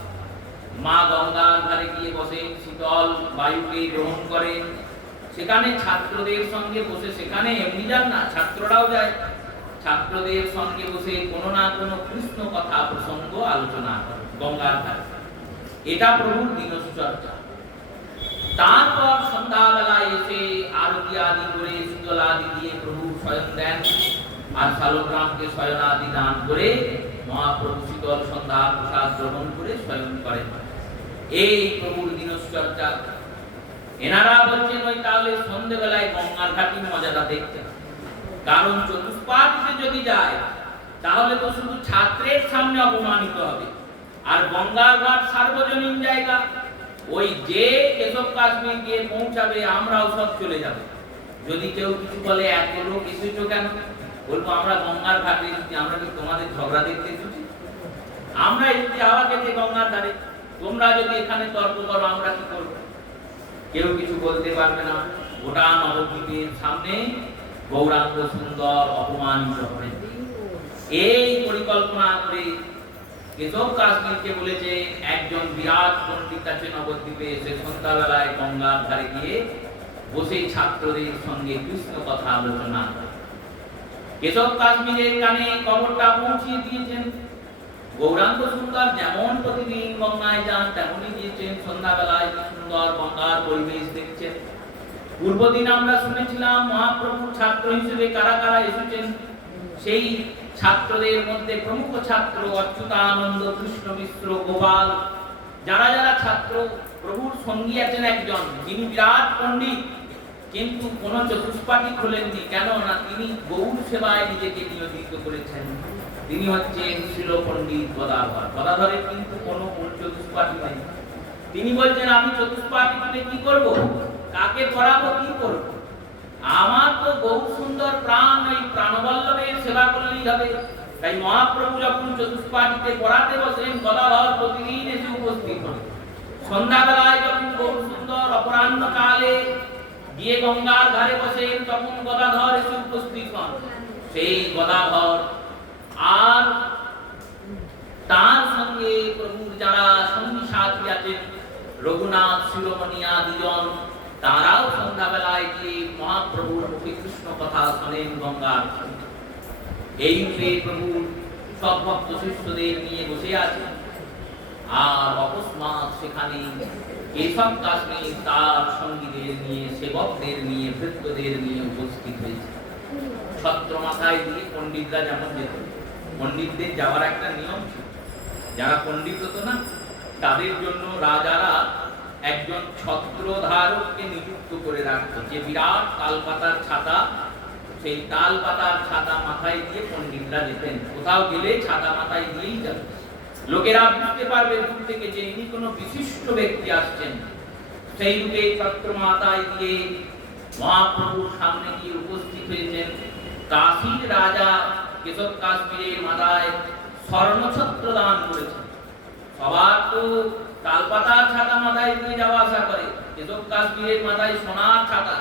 মা গঙ্গার ধারে গিয়ে বসে শীতল বায়ুকে গ্রহণ করেন। সেখানে ছাত্রদের সঙ্গে বসে, সেখানে এমনি যান না, ছাত্ররাও যায়, ছাত্রদের সঙ্গে বসে কোনো না কোনো কৃষ্ণ কথা প্রসঙ্গ আলোচনা করেন গঙ্গার ধারে। এটা প্রভুর দিনচর্যা। তারপর সন্ধ্যাবেলায় এসে আরতি আদি করে শীতল আদি দিয়ে প্রভু শয়ন দেন, আর শালগ্রামকে শয়ন আদি দান করে মহাপ্রভু শীতল সন্ধ্যা প্রসাদ গ্রহণ করে শয়ন করেন। এই প্রভুর দিনচর্যা। এনারা বলছেন ওই তাহলে সন্ধ্যেবেলায় গঙ্গার ঘাটির মজাটা দেখতে, কারণ চতুষ্পাটিতে যদি যায় তাহলে তো শুধু ছাত্রের সামনে অপমানিত হবে, আর গঙ্গার ঘাট সার্বজনীন জায়গা। ওই যে কেশব কাশ্মীর গিয়ে পৌঁছাবে আমরাও সব চলে যাব। যদি কেউ কিছু বলে এত লোক এসেছো কেন, বলবো আমরা গঙ্গার ঘাটে এসেছি, আমরা কি তোমাদের ঝগড়া দেখতে এসেছি? আমরা এসেছি হাওয়া খেতে গঙ্গার ধারে, তোমরা যদি এখানে তর্ক করো আমরা কি করবো? কেউ কিছু বলতে পারবে না। গোটা নবদ্বীপের সামনে গৌরাঙ্গ সুন্দর অপমানিত হবে। এই পরিকল্পনা করে কেশব কাশ্মীরকে বলেছে একজন বিরাট পণ্ডিত আছে নবদ্বীপে, এসে সন্ধ্যাবেলায় গঙ্গার ধারে গিয়ে বসে ছাত্রদের সঙ্গে কৃষ্ণ কথা আলোচনা করে। কেশব কাশ্মীরের কানে খবরটা পৌঁছিয়ে দিয়েছেন। গৌরাঙ্গ সুন্দর যেমন প্রতিদিন গঙ্গায় যান তেমনই দিয়েছেন, সন্ধ্যাবেলায় সুন্দর গঙ্গার পরিবেশ দেখছেন। পূর্বদিন আমরা শুনেছিলাম মহাপ্রভুর ছাত্র হিসেবে কারা কারা এসেছেন। সেই ছাত্রদের মধ্যে প্রমুখ ছাত্র অচ্যুতানন্দ, কৃষ্ণ মিশ্র, গোপাল, যারা যারা ছাত্র। প্রভুর সঙ্গী আছেন একজন যিনি বিরাট পণ্ডিত, কিন্তু কোন চতুষ্পাটি খোলেননি। কেন না তিনি গৌর সেবায় নিজেকে নিয়োজিত করেছেন। তিনি হচ্ছেন শিল পণ্ডিত গদাধর। গদাধরের কিন্তু কোনো চতুষ্পাটি নেই। তিনি বলছেন আমি চতুষ্পাটি খুলে কি করব, কাকে পড়াবো, কি করব? আমার তো গৌর সুন্দর প্রাণ, এই প্রাণবল্লভের সেবা করলেই হবে। তাই মহাপ্রভু যখন চতুষ্পাটিতে পড়াতে বসেন, গদাধর প্রতিদিন এসে উপস্থিত হন। সন্ধ্যাবেলায় যখন গৌর সুন্দর অপরাহ্ন কালে গিয়ে গঙ্গার ধারে বসেন, তখন গদাধর এসে উপস্থিত হন। সেই গদাধর আর তার সঙ্গে প্রভুর যারা সঙ্গী সাথী আছেন, রঘুনাথ, শিরোমণি আদিজন, তারাও সন্ধ্যাবেলায় গিয়ে মহাপ্রভুর মুখে কৃষ্ণ কথা শোনেন গঙ্গার। এই প্রভুর সব ভক্ত শিষ্যদের নিয়ে বসে আছেন। আর অকস্মাৎ সেখানে কেশব কাশ্মীর তার সঙ্গীদের নিয়ে, সেবকদের নিয়ে, ভৃত্যদের নিয়ে উপস্থিত হয়েছে। ছত্র মাথায় দিয়ে পণ্ডিতরা যেমন যেত, পণ্ডিতদের যাওয়ার একটা নিয়ম ছিল। যারা পণ্ডিত হতো না, তাদের জন্য রাজারা একজন ছত্রধারককে নিযুক্ত করে রাখতো, যে বিরাট তালপাতার ছাতা, সেই তালপাতার ছাতা মাথায় দিয়ে পণ্ডিতরা যেতেন। কোথাও গেলে ছাতা মাথায় দিয়েই যাবে। লোকেরা বুঝতে পারবে দূর থেকে যে ইনি কোনো বিশিষ্ট ব্যক্তি আসছেন। সেই রূপে ছত্র মাথায় দিয়ে মহাপ্রভুর সামনে গিয়ে উপস্থিত হয়েছেন। কাশীর রাজা কেশব কাশ্মীরের মাথায় স্বর্ণছত্র দান করেছেন। সবার তো তালপাতার ছাতা মাথায় দিয়ে যাওয়া আসা করে, কেশব কাশ্মীরের মাথায় সোনার ছাতা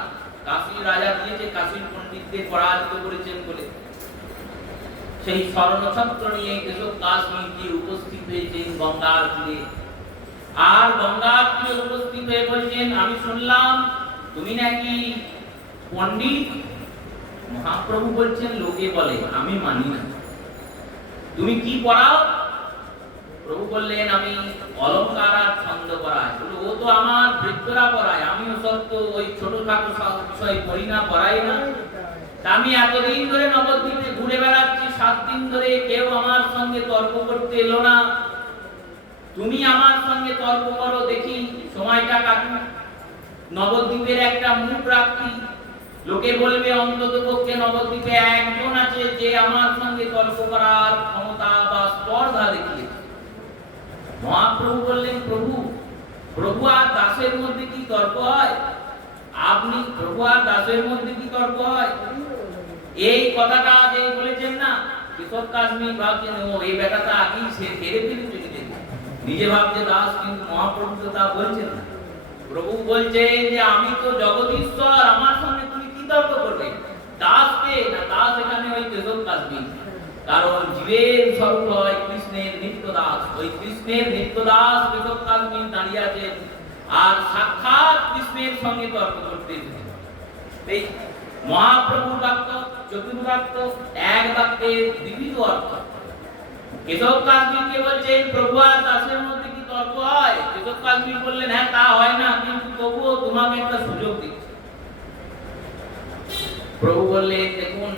কাশীর রাজা দিয়েছে, কাশীর পণ্ডিতদের পরাজিত করেছেন বলে। সেই স্বর্ণছত্র নিয়ে কেশব কাশ্মীর গিয়ে উপস্থিত হয়েছেন গঙ্গার তীরে। আর গঙ্গার তীরে উপস্থিত হয়ে বলছেন, আমি শুনলাম তুমি নাকি পণ্ডিত। মহাপ্রভু বলছেন, লোকে বলে, আমি মানি না। তুমি কি পড়াও? প্রভু বললেন, আমি অলংকার আর ছন্দ পড়াই। ও তো আমার বৃদ্ধরা পড়ায়, আমিও সব তো ওই ছোটখাটো বিষয় পড়ি না, পড়াই না। আমি এতদিন ধরে নবদ্বীপে ঘুরে বেড়াচ্ছি, 7 দিন ধরে কেউ আমার সঙ্গে তর্ক করতে এলো না। তুমি আমার সঙ্গে তর্ক করো, দেখি সময়টা কাটুক। নবদ্বীপের একটা মুখ রাখি, লোকে বলবে অন্তত পক্ষে নবদ্বীপে একজন আছে যে আমার সঙ্গে তর্ক করার ক্ষমতা বা স্পর্ধা দেখিয়েছে। মহাপ্রভু বললেন, প্রভু আর দাসের মধ্যে কি তর্ক হয়? আপনি প্রভু আর দাসের মধ্যে কি তর্ক হয়? এই কথাটা যে বলেছেন না, কেশব কাশ্মীর ভাবছেন, ও এই বেটাটা আগেই সে হেরে ফেলেছে, নিজে ভাবছে দাস, কিন্তু মহাপ্রভু তো তা বলছেন না। প্রভু বলছেন যে আমি তো জগদীশ্বর, আমার সঙ্গে তুমি কি তর্ক করবে? দাসকে না, দাস এখানে ওই কেশব কাশ্মীর, কারণ জীবের স্বরূপ হয় কৃষ্ণের নিত্য দাস। ওই কৃষ্ণের নিত্য দাস কেশব কাশ্মীর দাঁড়িয়ে আছেন, আর সাক্ষাৎ কৃষ্ণের সঙ্গে তর্ক করতে এসেছেন। এই মহাপ্রভুর বাক্য চতুর্বাক্য, এক বাক্যের বিবিধ অর্থ। কেশব কাশ্মীরকে বলছেন, প্রভু আর দাসের মধ্যে কি তর্ক হয়? কেশব কাশ্মীর বললেন, হ্যাঁ তা হয় না, কিন্তু তবুও তোমাকে একটা সুযোগ দিচ্ছি। প্রভু বললেন, দেখুন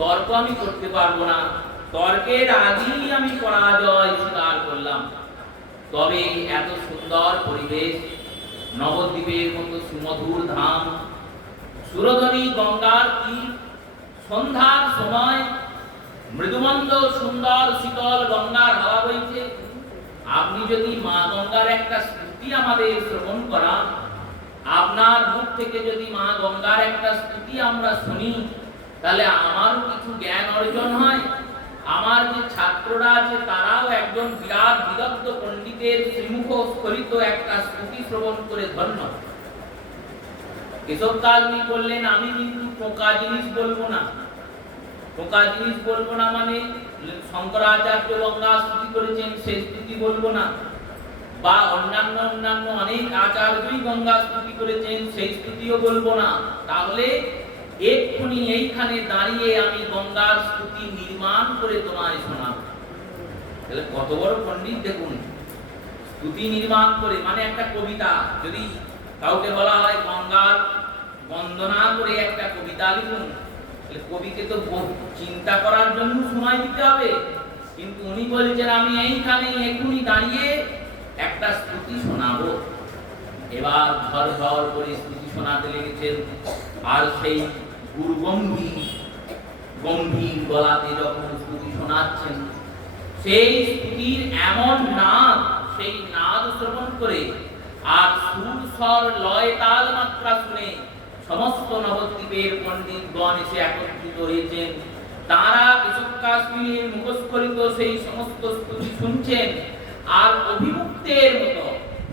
তর্ক আমি করতে পারবো না, তর্কের আগেই আমি পরাজয় স্বীকার করলাম। তবে এত সুন্দর পরিবেশ, নবদ্বীপের মতো সুমধুর ধাম, সুরধনী গঙ্গার তীর, সন্ধ্যার সময় মৃদুমন্দ সুন্দর শীতল গঙ্গার হাওয়া বইছে। আপনি যদি মা গঙ্গার একটা স্তুতি আমাদের শ্রবণ করান, আপনার মুখ থেকে যদি মা গঙ্গার একটা স্তুতি আমরা শুনি, তাহলে আমারও কিছু জ্ঞান অর্জন হয়। আমার যে ছাত্ররা আছে তারাও একজন বিরাট বিদগ্ধ পণ্ডিতের শ্রীমুখ স্ফলিত একটা স্তুতি শ্রবণ করে ধন্য। কেশব কাশ্মীর বললেন, আমি কিন্তু পোকা জিনিস বলবো না। পোকা জিনিস বলবো না মানে শঙ্করাচার্য গঙ্গা স্তুতি করেছেন সেই স্তুতি বলবো না, বা অন্যান্য অনেক আচার্যই গঙ্গা স্তুতি করেছেন সেই স্তুতিও বলবো না। তাহলে এক্ষুনি এইখানে দাঁড়িয়ে আমি গঙ্গার স্তুতি নির্মাণ করে তোমায় শোনাবো। তাহলে কত বড় পণ্ডিত দেখুন, স্তুতি নির্মাণ করে, মানে একটা কবিতা। যদি কাউকে বলা হয় গঙ্গার বন্দনা করে একটা কবিতা লিখুন, তাহলে কবিকে তো চিন্তা করার জন্য সময় দিতে হবে, কিন্তু উনি বলছেন আমি এইখানে এক্ষুনি দাঁড়িয়ে একটা স্তুতি শোনাবো। এবার ঝড় ঝড় করে স্তুতি শোনাতে লেগেছেন, আর সেই গম্ভীর গলাতে যখন স্তুতি শোনাচ্ছেন, সেই স্তুতির এমন নাদ, সেই নাদ শ্রবণ করে আর সুর স্বর লয় তাল মাত্রা শুনে সমস্ত নবদ্বীপের পণ্ডিতগণ এসে একত্রিত হয়েছেন। তারা কেশব কাশ্মীরের মুখস্ফলিত সেই সমস্ত স্তুতি শুনছেন, আর অভিমুক্তের মতো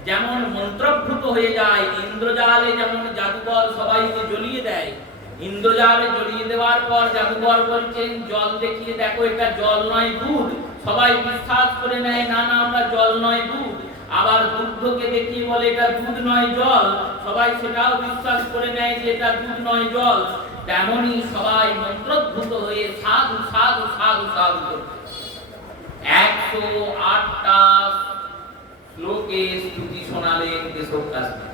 যেমন মন্ত্রভূত হয়ে যায়, ইন্দ্রজালে যেমন জাদুকর সবাইকে জ্বলিয়ে দেয়, ইন্দ্রজালে জ্বলিয়ে দেওয়ার পর জাদুকর বলছেন জল দেখিয়ে দেখো এটা জল নয় দুধ, সবাই বিশ্বাস করে নেয় না না আমরা জল নয় দুধ। আবার দুগ্ধকে দেখিয়ে বলে এটা দুধ নয় জল, সবাই সেটাও বিশ্বাস করে নেয় যে এটা দুধ নয় জল। তেমনি সবাই মন্ত্রভূত হয়ে সাধু সাধু সাধু সাধু করছে। 108টা শ্লোকে স্তুতি শোনালেন কেশব কাশ্মীর।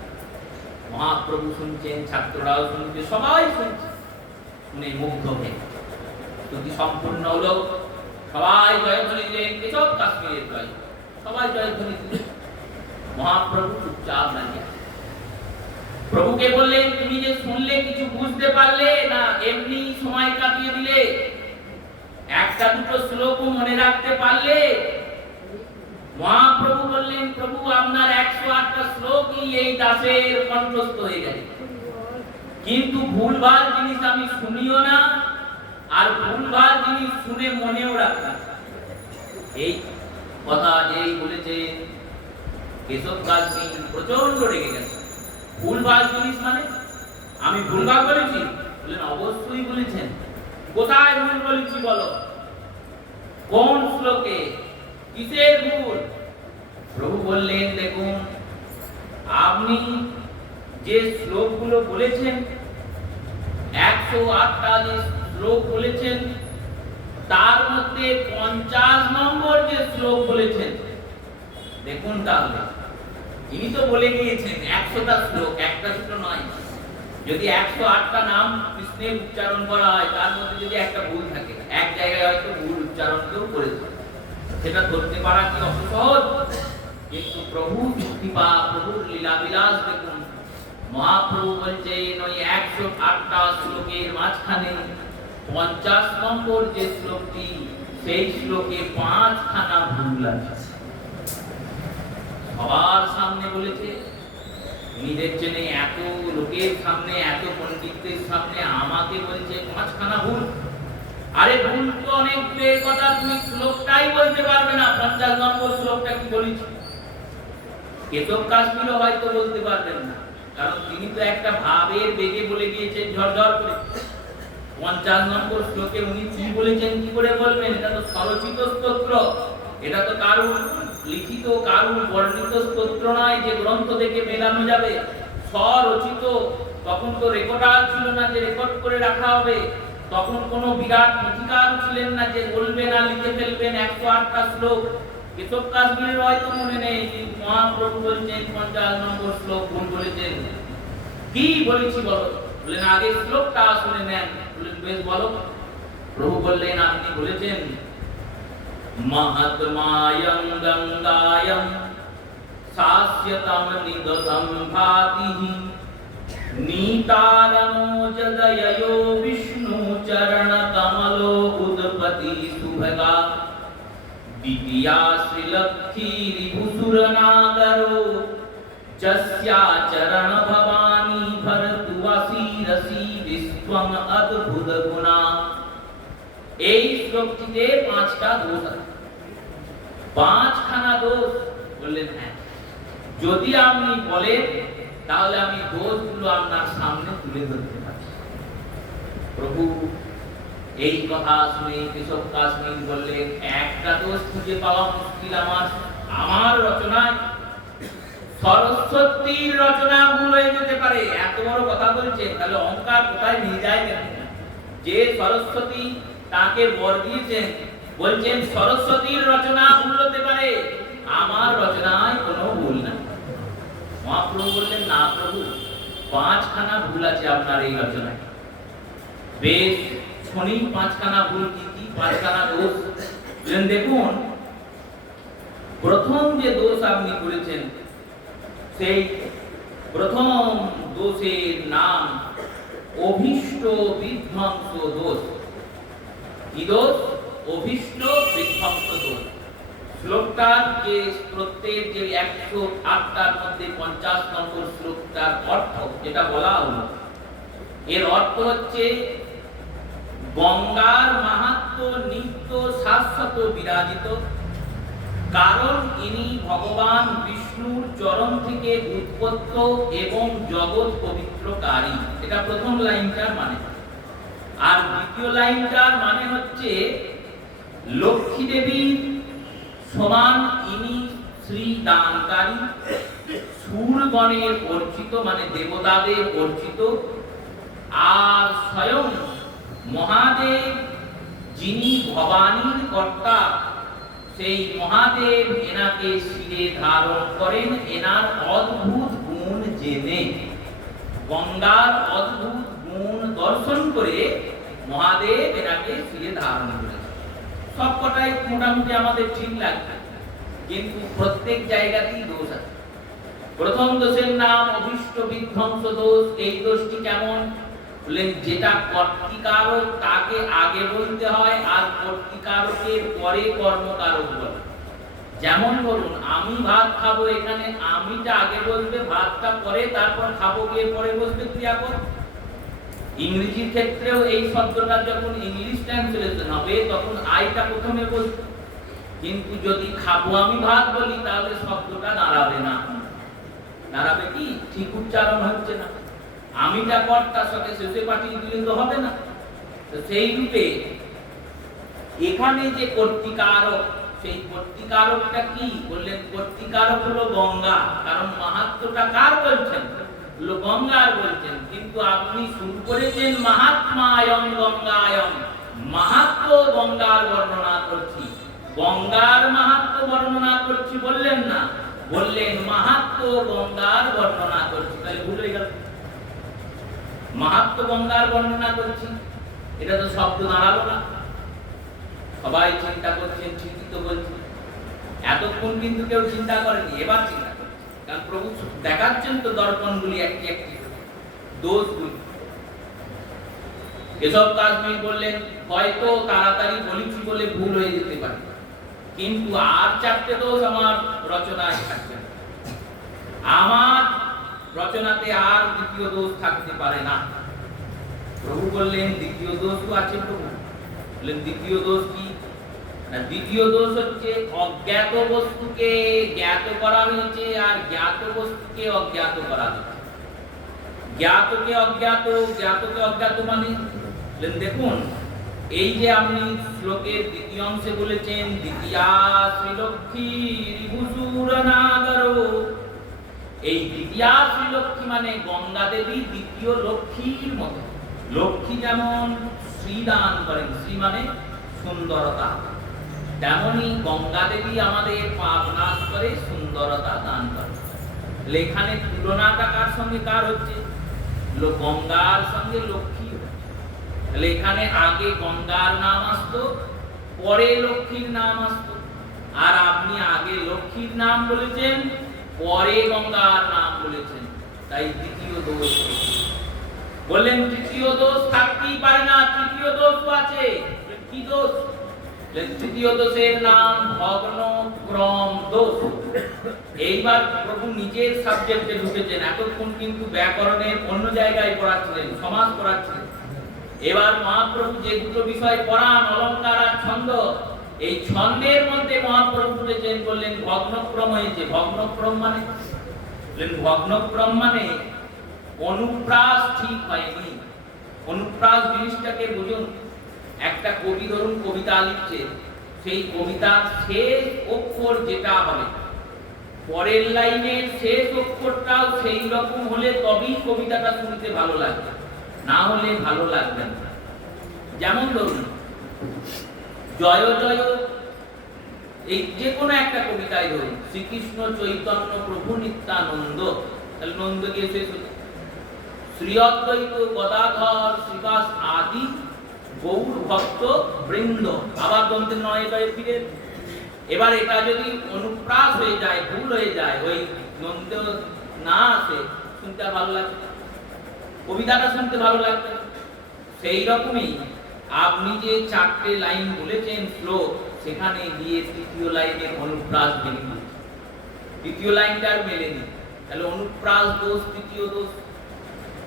মহাপ্রভু শুনছেন, ছাত্ররাও শুনছে, সবাই শুনছে, শুনে মুগ্ধ হয়ে স্তুতি সম্পূর্ণ হলো। সবাই জয়ধ্বনি দিলেন, কেশব কাশ্মীরের জয়, সবাই জয়ধ্বনি দিলেন। মহাপ্রভু চুপচাপ দাঁড়িয়ে। প্রভুকে বললেন, তুমি যে শুনলে কিছু বুঝতে পারলে না, এমনি সময় কাটিয়ে দিলে? একটা দুটো শ্লোক মনে রাখতে পারলে? মহাপ্রভু বললেন, প্রভু আপনার 108টা শ্লোকই এই দাসের কণ্ঠস্থ হয়ে গেছে, কিন্তু ভুলভাল জিনিস আমি শুনিও না, আর ভুলভাল জিনিস শুনে মনেও রাখি না। এই কথা যেই বলেছে কেশব কাশ্মীর প্রচন্ড রেগে গেছে। ভুলভাল জিনিস মানে আমি ভুলভাল বলেছি? বললেন অবশ্যই বলেছেন। কোথায় ভুল বলেছি বলো? কোন শ্লোকে? কিসের ভুল? প্রভু বললেন, দেখুন আপনি যে শ্লোকগুলো বলেছেন, 108টা যে শ্লোক বলেছেন, তার মধ্যে 50 নম্বর যে শ্লোক বলেছেন, দেখুন তাহলে ইনি তো বলে গিয়েছেন 100টা শ্লোক, একটা দুটো নয়। যদি 108টা নাম কৃষ্ণের উচ্চারণ করা হয়, তার মধ্যে যদি একটা ভুল থাকে, এক জায়গায় হয়তো ভুল উচ্চারণ কেউ করেছে, সেটা ধরতে পারা কি অত সহজ? কিন্তু প্রভু কৃপা, প্রভুর লীলা বিলাস দেখুন। মহাপ্রভু বলছেন ওই 108টা শ্লোকের মাঝখানে 50 নম্বর যে শ্লোকটি, সেই শ্লোকে 5খানা ভুল আছে। সবার সামনে বলেছে, উনি দেখছেন এত লোকের সামনে, এত পণ্ডিতদের সামনে আমাকে বলছে 5খানা ভুল। আরে ভুল তো অনেক দূরের কথা, তুমি শ্লোকটাই বলতে পারবে না, 50 নম্বর শ্লোকটা কি বলেছে। কেশব কাশ্মীরও হয়তো বলতে পারবেন না, কারণ তিনি তো একটা ভাবের বেগে বলে গিয়েছেন ঝরঝর করে। 50 নম্বর শ্লোকে উনি কি বলেছেন কি করে বলবেন? এটা তো স্বরচিত স্তোত্র, এটা তো কারুর লিখিত, কারুর বর্ণিত স্তোত্র নয় যে গ্রন্থ থেকে মেলানো যাবে, স্বরচিত। তখন তো রেকর্ডার ছিল না যে রেকর্ড করে রাখা হবে, তখন কোনো বিরাট অধিকার ছিলেন না যে বলবেন আর লিখে ফেলবেন 108টা শ্লোক। কেশব কাশ্মীরের হয়তো মনে নেই, কিন্তু মহাপ্রভু বলছেন 50 নম্বর শ্লোক ভুল বলেছেন। কি বলেছি বলো? বললেন আগে শ্লোকটা শুনে নেন। বললেন বেশ বলো। প্রভু বললেন আপনি বলেছেন মহাত্মায়ং গঙ্গায়ং শাস্যতম নিদতম ভাতিহি নীতারমোজদয়ো বিষ্ণু চরণ কমলো উদপতি সুভগা দ্বিতীয়া শ্রীলক্ষ্মী রিভুসুরনাগরো যস্যা চরণ ভবানী ভরতুয়াসি রসি বিশ্বং অদ্ভুত গুণা। এই শ্লোকটিতে 5টা দোষ আছে। 5খানা দোষ। বললেন হ্যাঁ, যদি আপনি বলেন তাহলে আমি দোষগুলো আপনার সামনে তুলে ধরতে পারি। প্রভু এই কথা শুনে কেশব কাশ্মীর বললেন, একটা দোষ খুঁজে পাওয়া মুশকিল আমার রচনায়। সরস্বতীর রচনা ভুল হয়ে যেতে পারে, এত বড় কথা বলছেন, তাহলে অহংকার কোথায় নিয়ে যায় দেখুন। যে সরস্বতী তাকে বর দিয়েছেন, বলছেন সরস্বতীর রচনা ভুল হতে পারে, আমার রচনায় কোনো ভুল না। মহাপ্রভু বললেন না প্রভু, 5খানা ভুল আছে আপনার এই রচনায়। বেশ শুনি 5খানা ভুল কি কি, 5খানা দোষ। দেখুন, প্রথম যে দোষ আপনি করেছেন, সেই প্রথম দোষের নাম অভীষ্ট বিধ্বংস দোষ। কি দোষ? অভীষ্ট বিধ্বংস দোষ। শ্লোকটার যে প্রত্যেক যে 108টার মধ্যে 50 নম্বর শ্লোকটার অর্থ যেটা বলা হলো, এর অর্থ হচ্ছে গঙ্গার মাহাত্ম্য নিত্য শাশ্বত বিরাজিত, কারণ ইনি ভগবান বিষ্ণুর চরণ থেকে উৎপত্ত এবং জগৎ পবিত্রকারী। এটা প্রথম লাইনটার মানে। আর দ্বিতীয় লাইনটার মানে হচ্ছে লক্ষ্মী দেবীর সমান ইনি শ্রী দানকারী, সুরগণের অর্চিত মানে দেবতাদের অর্চিত, আর স্বয়ং মহাদেব যিনি ভবানীর কর্তা, সেই মহাদেব এনাকে শিরে ধারণ করেন এনার অদ্ভুত গুণ জেনে। গঙ্গার অদ্ভুত গুণ দর্শন করে মহাদেব এনাকে শিরে ধারণ করেন। সবকটাই মোটামুটি আমাদের ঠিক লাগবে, কিন্তু প্রত্যেক জায়গাতেই দোষ আছে। প্রথম দোষের নাম অভীষ্ট বিধ্বংস দোষ। এই দোষটি কেমন? বললেন যেটা কর্তৃকারক তাকে আগে বলতে হয়, আর কর্তৃকারকের পরে কর্মকারক বলে। যেমন ধরুন আমি ভাত খাবো, এখানে আমিটা আগে বলবে, ভাতটা পরে, তারপর খাবো গিয়ে পরে বসবে ক্রিয়াপদ। ইংরেজির ক্ষেত্রেও এই শব্দটা যখন ইংলিশ ট্রান্সলেশন হবে তখন আইটা প্রথমে বসবে, কিন্তু যদি খাবো আমি ভাত বলি তাহলে শব্দটা দাঁড়াবে না। দাঁড়াবে কি? ঠিক উচ্চারণ হচ্ছে না। আমিটা কর্তার সাথে শেষে পাঠিয়ে দিলে তো হবে না। তো সেই রূপে এখানে যে কর্তৃকারক সেই কর্তৃকারকটা কি বললেন? কর্তৃকারক হলো গঙ্গা। কারণ মাহাত্ম্যটা কার বলছেন? হলো গঙ্গার বলছেন। কিন্তু আপনি শুরু করেছেন মাহাত্মায়ং গঙ্গায়ং, মাহাত্ম্য গঙ্গার বর্ণনা করছি, গঙ্গার মাহাত্ম্য বর্ণনা করছি বললেন না, বললেন মাহাত্ম্য গঙ্গার বর্ণনা করছি। তাহলে ভুল হয়ে গেল। মাহাত্ম্য গঙ্গার বর্ণনা করছি, এটা তো শব্দ দাঁড়ালো না। সবাই চিন্তা করছেন, ঠিকই তো বলছেন। এতক্ষণ কিন্তু কেউ চিন্তা করেনি, এবার চিন্তা করছে। কারণ প্রভু দেখাচ্ছেন তো দর্পণগুলি একটি একটি দোষগুলি। কেশব কাশ্মীর বললেন হয়তো তাড়াতাড়ি বলেছি বলে ভুল হয়ে যেতে পারে, কিন্তু আর চারটে দোষ আমার রচনায় থাকবে না। আমার রচনাতে আর দ্বিতীয় দোষ থাকতে পারে না। প্রভু বললেন দ্বিতীয় দোষও আছে। প্রভু বললেন দ্বিতীয় দোষ কি? না, দ্বিতীয় দোষ হচ্ছে অজ্ঞাত বস্তুকে জ্ঞাত করা হয়েছে আর জ্ঞাত বস্তুকে অজ্ঞাত করা হয়েছে। জ্ঞাতকে অজ্ঞাত, জ্ঞাতকে অজ্ঞাত মানে দেখুন, এই যে আপনি শ্লোকের দ্বিতীয় অংশে বলেছেন দ্বিতীয়া শ্রীলক্ষ্মী রিভুসুর নাগরো, এই দ্বিতীয়া শ্রীলক্ষ্মী মানে গঙ্গা দেবী দ্বিতীয় লক্ষ্মীর মতো। লক্ষ্মী যেমন শ্রী দান করেন, শ্রী মানে সুন্দরতা, তেমনি গঙ্গা দেবী আমাদের পাপ নাশ করে, সুন্দরতা দান করে। এখানে তুলনাটা কার সঙ্গে কার হচ্ছে? গঙ্গার সঙ্গে লক্ষ্মী। তাহলে এখানে আগে গঙ্গার নাম আসতো, পরে লক্ষ্মীর নাম আসতো। আর আপনি আগে লক্ষ্মীর নাম বলেছেন, পরে গঙ্গার নাম বলেছেন, তাই দ্বিতীয় দোষ। বললেন তৃতীয় দোষ থাকতেই পারে না, তৃতীয় দোষ আছে। কি দোষ? তৃতীয় দোষের নাম ভগ্ন ক্রম দোষ। এইবার প্রভু নিজের সাবজেক্টে ঢুকেছেন। এতক্ষণ কিন্তু ব্যাকরণের অন্য জায়গায় পড়াচ্ছিলেন, সমাজ পড়াচ্ছিলেন। এবার মহাপ্রভু যে দুটো বিষয় পড়ান, অলঙ্কার আর ছন্দ, এই ছন্দের মধ্যে মহাপ্রভু ঢুকেছেন। বললেন ভগ্নক্রম হয়েছে। ভগ্নক্রম মানে ভগ্নক্রম মানে অনুপ্রাস ঠিক হয়নি। অনুপ্রাস জিনিসটাকে বুঝুন। একটা কবি ধরুন কবিতা লিখছে, সেই কবিতার শেষ অক্ষর যেটা হবে, পরের লাইনের শেষ অক্ষরটাও সেই রকম হলে তবেই কবিতাটা শুনতে ভালো লাগবে, না হলে ভালো লাগবে না। যেমন ধরুন জয় জয়, এই যে কোনো একটা কবিতায় ধরুন শ্রীকৃষ্ণ চৈতন্য প্রভু নিত্যানন্দ, তাহলে নন্দ গিয়ে শেষ হচ্ছে। শ্রী অদ্বৈত গদাধর শ্রীবাস আদি গৌর ভক্ত বৃন্দ, আবার দন্তের নয় গায়ে ফিরে। এবার এটা যদি অনুপ্রাস হয়ে যায়, ভুল হয়ে যায়, ওই নন্দ না আসে, শুনতে ভালো লাগবে, কবিতাটা শুনতে ভালো লাগবে। সেই রকমই আপনি যে চারটে লাইন বলেছেন শ্লোক, সেখানে গিয়ে তৃতীয় লাইনের অনুপ্রাস মেলেনি, তৃতীয় লাইনটা আর মেলেনি। তাহলে অনুপ্রাস দোষ, তৃতীয় দোষ।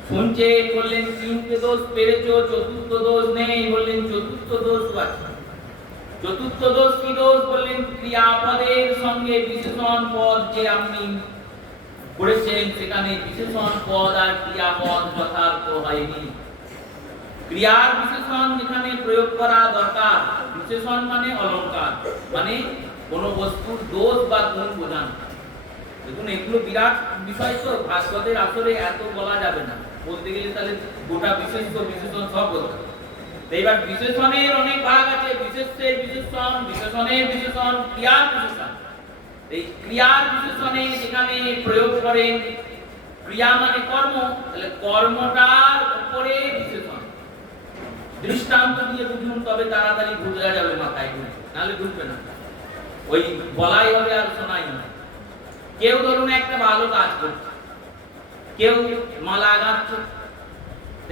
শুনছেন, বললেন তিনটে দোষ পেরেছো, চতুর্থ দোষ নেই, বললেন চতুর্থ দোষ আছে। চতুর্থ দোষ কি দোষ? বললেন ক্রিয়াপদের সঙ্গে বিশেষণ পদ যে আপনি করেছেন, সেখানে বিশেষণ পদ আর ক্রিয়াপদ যথার্থ হয়নি। ক্রিয়ার বিশেষণ যেখানে প্রয়োগ করা দরকার, বিশেষণ মানে অলঙ্কার, মানে কোন বস্তুর দোষ বা গুণ বোঝানো। দেখুন এগুলো বিরাট বিষয়, তো ভাস্করের আসরে এত বলা যাবে না, বলতে গেলে তাহলে গোটা বিশেষ্য বিশেষণ সব বলতে হবে। এইবার বিশেষণের অনেক ভাগ আছে, বিশেষ্যের বিশেষণ, বিশেষণের বিশেষণ, ক্রিয়ার বিশেষণ। এই ক্রিয়ার বিশেষণে যেখানে প্রয়োগ করেন, ক্রিয়া মানে কর্ম, তাহলে কর্মটার উপরে বিশেষণ। দৃষ্টান্ত দিয়ে বুঝুন, তবে তাড়াতাড়ি বোঝা যাবে মাথায়, নাহলে বুঝবে না, ওই বলাই হবে আর শোনাই না। কেউ ধরুন একটা ভালো কাজ করছে, কেউ মালা গাঁথছে,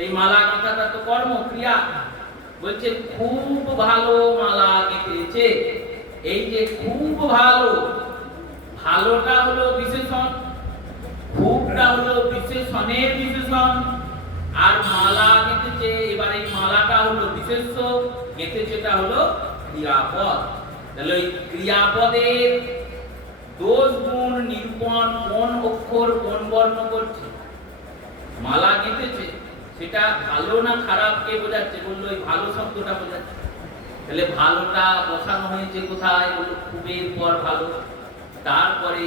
এই মালা গাঁথাটা তো কর্ম, ক্রিয়া। বলছে খুব ভালো মালা গেঁথেছে, এই যে খুব ভালো, ভালোটা হলো বিশেষণ, খুবটা হলো বিশেষণের বিশেষণ, আর মালা গেঁথেছে, এবার এই মালাটা হলো বিশেষ্য, গেঁথেছেটা হলো ক্রিয়াপদ। তাহলে ওই ক্রিয়াপদের দোষ গুণ নিরূপণ কোন অক্ষর কোন বর্ণ করছে। মালা গেঁথেছে, সেটা ভালো না খারাপ কে বোঝাচ্ছে? বললো ওই ভালো শব্দটা বোঝাচ্ছে। তাহলে ভালোটা বসানো হয়েছে কোথায়? বলল খুবের পর ভালো, তারপরে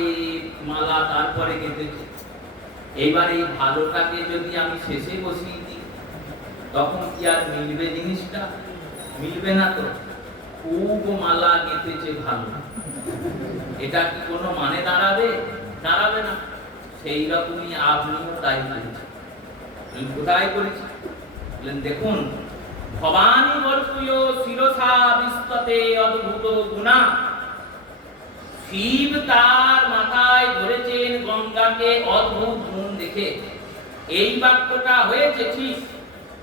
মালা, তারপরে গেঁথেছে। এইবার এই ভালোটাকে যদি আমি শেষে বসিয়ে দিই তখন কি আর মিলবে? জিনিসটা মিলবে না তো। খুব মালা গেঁথেছে ভালো, এটা কি কোনো মানে দাঁড়াবে? দাঁড়াবে না। সেই রকমই আপনিও তাই করেছেন। কোথায় করেছি? দেখুন, ভবানী বর্তুয় শিরসা বিস্ততে অদ্ভুত গুণা। শিব তার মাথায় ধরেছেন গঙ্গাকে অদ্ভুত গুণ দেখে। এই বাক্যটা হয়েছে ঠিক,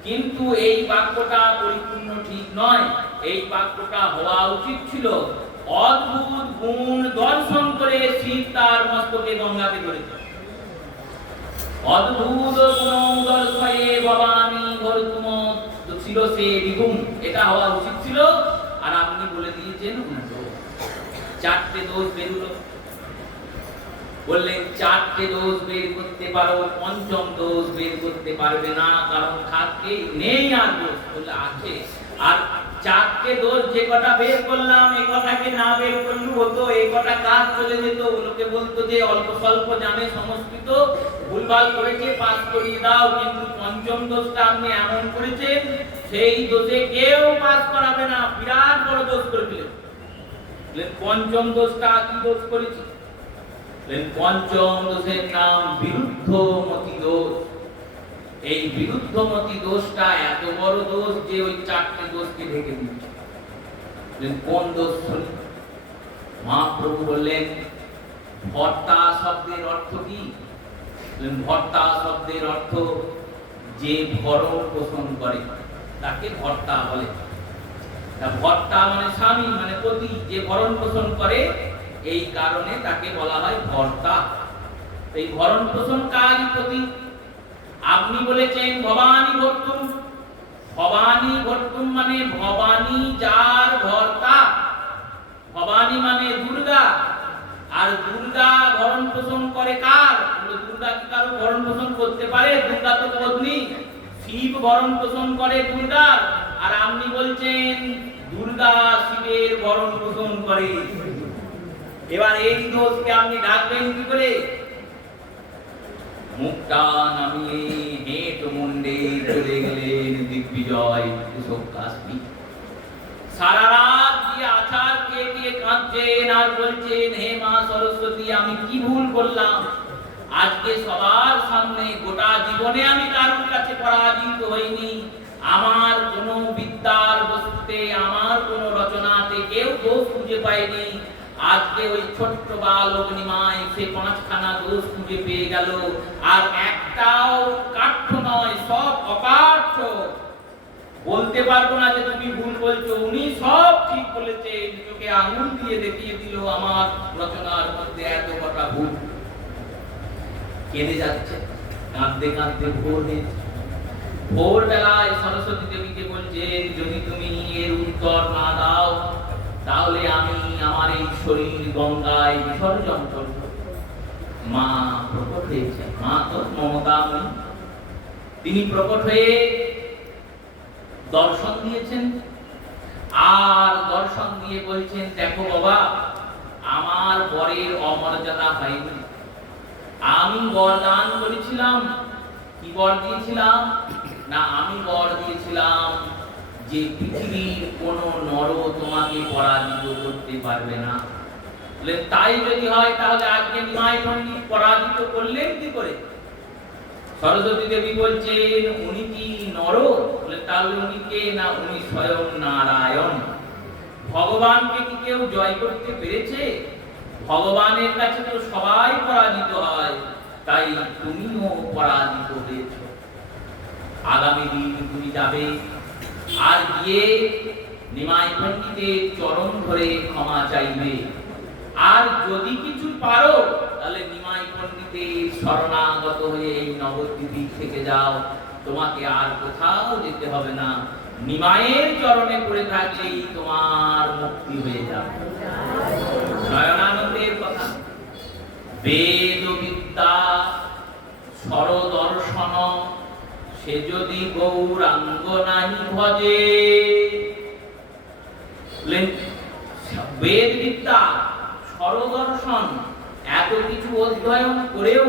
কিন্তু এই বাক্যটা পরিপূর্ণ ঠিক নয়। এই বাক্যটা হওয়া উচিত ছিল অদ্ভুত গুণ দর্শন করে শিব তার মস্তকে গঙ্গাকে ধরেছেন। অদ্ভুত গুণ দর্শয়ে ভবানী ভরতুম শিরসে বিভুম, এটা হওয়া উচিত ছিল। আর আপনি বলে দিয়েছেন উল্টো। চারটে দোষ বেরুলো। বললেন চারটে দোষ বের করতে পারো, পঞ্চম দোষ বের করতে পারবে না, কারণ থাকে নেই আর দোষ। বলে আছে। আর চারটে দোষ যে কটা বের করলাম, এই কথাকে না বের করলেও হতো, এই কটা কাজ চলে যেত। লোকে বলতো যে অল্প স্বল্প জানে সংস্কৃত, ভুলভাল করেছে, পাস করিয়ে দাও। কিন্তু পঞ্চম দোষটা আপনি এমন করেছেন, সেই দোষে কেউ পাস করাবে না। বিরাট বড় দোষ করে দিলেন। পঞ্চম দোষটা কি দোষ করেছি? পঞ্চম দোষের নাম বিরুদ্ধমতি দোষ। এই বিরুদ্ধমতি দোষটা এত বড় দোষ যে ওই চারটে দোষকে ঢেকে দিচ্ছে। কোন দোষ? মহাপ্রভু বললেন ভর্তা শব্দের অর্থ কি? ভর্তা শব্দের অর্থ যে ভরণ পোষণ করে তাকে ভর্তা বলে। ভর্তা মানে স্বামী, মানে পতি, যে ভরণ পোষণ করে, এই কারণে তাকে বলা হয় ভর্তা। এই ভরণ পোষণ কারী পতি। আপনি বলেছেন ভবানী ভর্তুম। ভবানী ভর্তুম মানে ভবানী যার ভর্তা। ভবানী মানে দুর্গা। আর দুর্গা ভরণ পোষণ করে কার? দুর্গা কি কারো ভরণ পোষণ করতে পারে? দুর্গা তো পত্নী। শিব ভরণ পোষণ করে দুর্গার। আর আপনি বলছেন দুর্গা শিবের ভরণ পোষণ করে। এবার এই দোষকে আপনি ডাকবেন কি করে? মুখটা নামিয়ে হেঁট মুন্ডে চলে গেলেন দিগ্বিজয় কুশক কাশ্মীর। সারা রাত দিয়ে আছাড় খেয়ে কাঁদছেন আর বলছেন, হে মা সরস্বতী, আমি কি ভুল করলাম? আজকে সবার সামনে গোটা জীবনে আমি কারোর কাছে পরাজিত হইনি। আমার কোনো বিদ্যার বস্তুতে, আমার কোনো রচনাতে কেউ দোষ খুঁজে পাইনি। আজকে ওই ছোট্ট বালক নিমাই সে 5খানা দোষ খুঁজে পেয়ে গেল। আর একটাও কাঠ্য নয়, সব অকাঠ্য। বলতে পারবো না যে তুমি ভুল বলছো, উনি সব ঠিক বলেছেন। চোখে আঙুল দিয়ে দেখিয়ে দিল আমার রচনার মধ্যে এত কথা ভুল। কেঁদে যাচ্ছে, কাঁদতে কাঁদতে ভোর হয়েছে। ভোরবেলায় সরস্বতী দেবীকে বলছেন, যদি তুমি এর উত্তর না দাও তাহলে আমি আমার এই শরীর গঙ্গায় বিসর্জন করব। মা প্রকট হয়েছে। মা তো মমতাময়ী। তিনি প্রকট হয়ে দর্শন দিয়েছেন। আর দর্শন দিয়ে বলছেন, দেখো বাবা, আমার বরের অমর্যাদা হয়নি। আমি বরদান করেছিলাম। কি বর দিয়েছিলাম? না, আমি বর দিয়েছিলাম যে পৃথিবীর কোন নর তোমাকে পরাজিত করতে পারবে না। তাই যদি হয় তাহলে আজকে নিমাই পণ্ডিত পরাজিত করলেন কি করে? সরস্বতী দেবী বলছেন, উনি কি নর? তাহলে উনি কে? না, উনি স্বয়ং নারায়ণ। ভগবানকে কি কেউ জয় করতে পেরেছে? ভগবানের কাছে তো সবাই পরাজিত হয়, তাই তুমিও পরাজিত হয়েছ। আগামী দিন তুমি যাবে আর গিয়ে নিমাই পণ্ডিতের চরণ ধরে ক্ষমা চাইবে। আর যদি কিছু পারো তাহলে নিমাই পণ্ডিতের শরণাগত হয়ে এই নবদ্বীপে থেকে যাও। তোমাকে আর কোথাও যেতে হবে না। নিমাইয়ের চরণে পড়ে থাকলেই তোমার মুক্তি হয়ে যাবে। নয়নানন্দের কথা। বেদ বিদ্যা সরদর্শন সে যদি গৌরাঙ্গ নাহি ভজে, বেদ বিদ্যা, স্বরদর্শন এত কিছু অধ্যয়ন করেও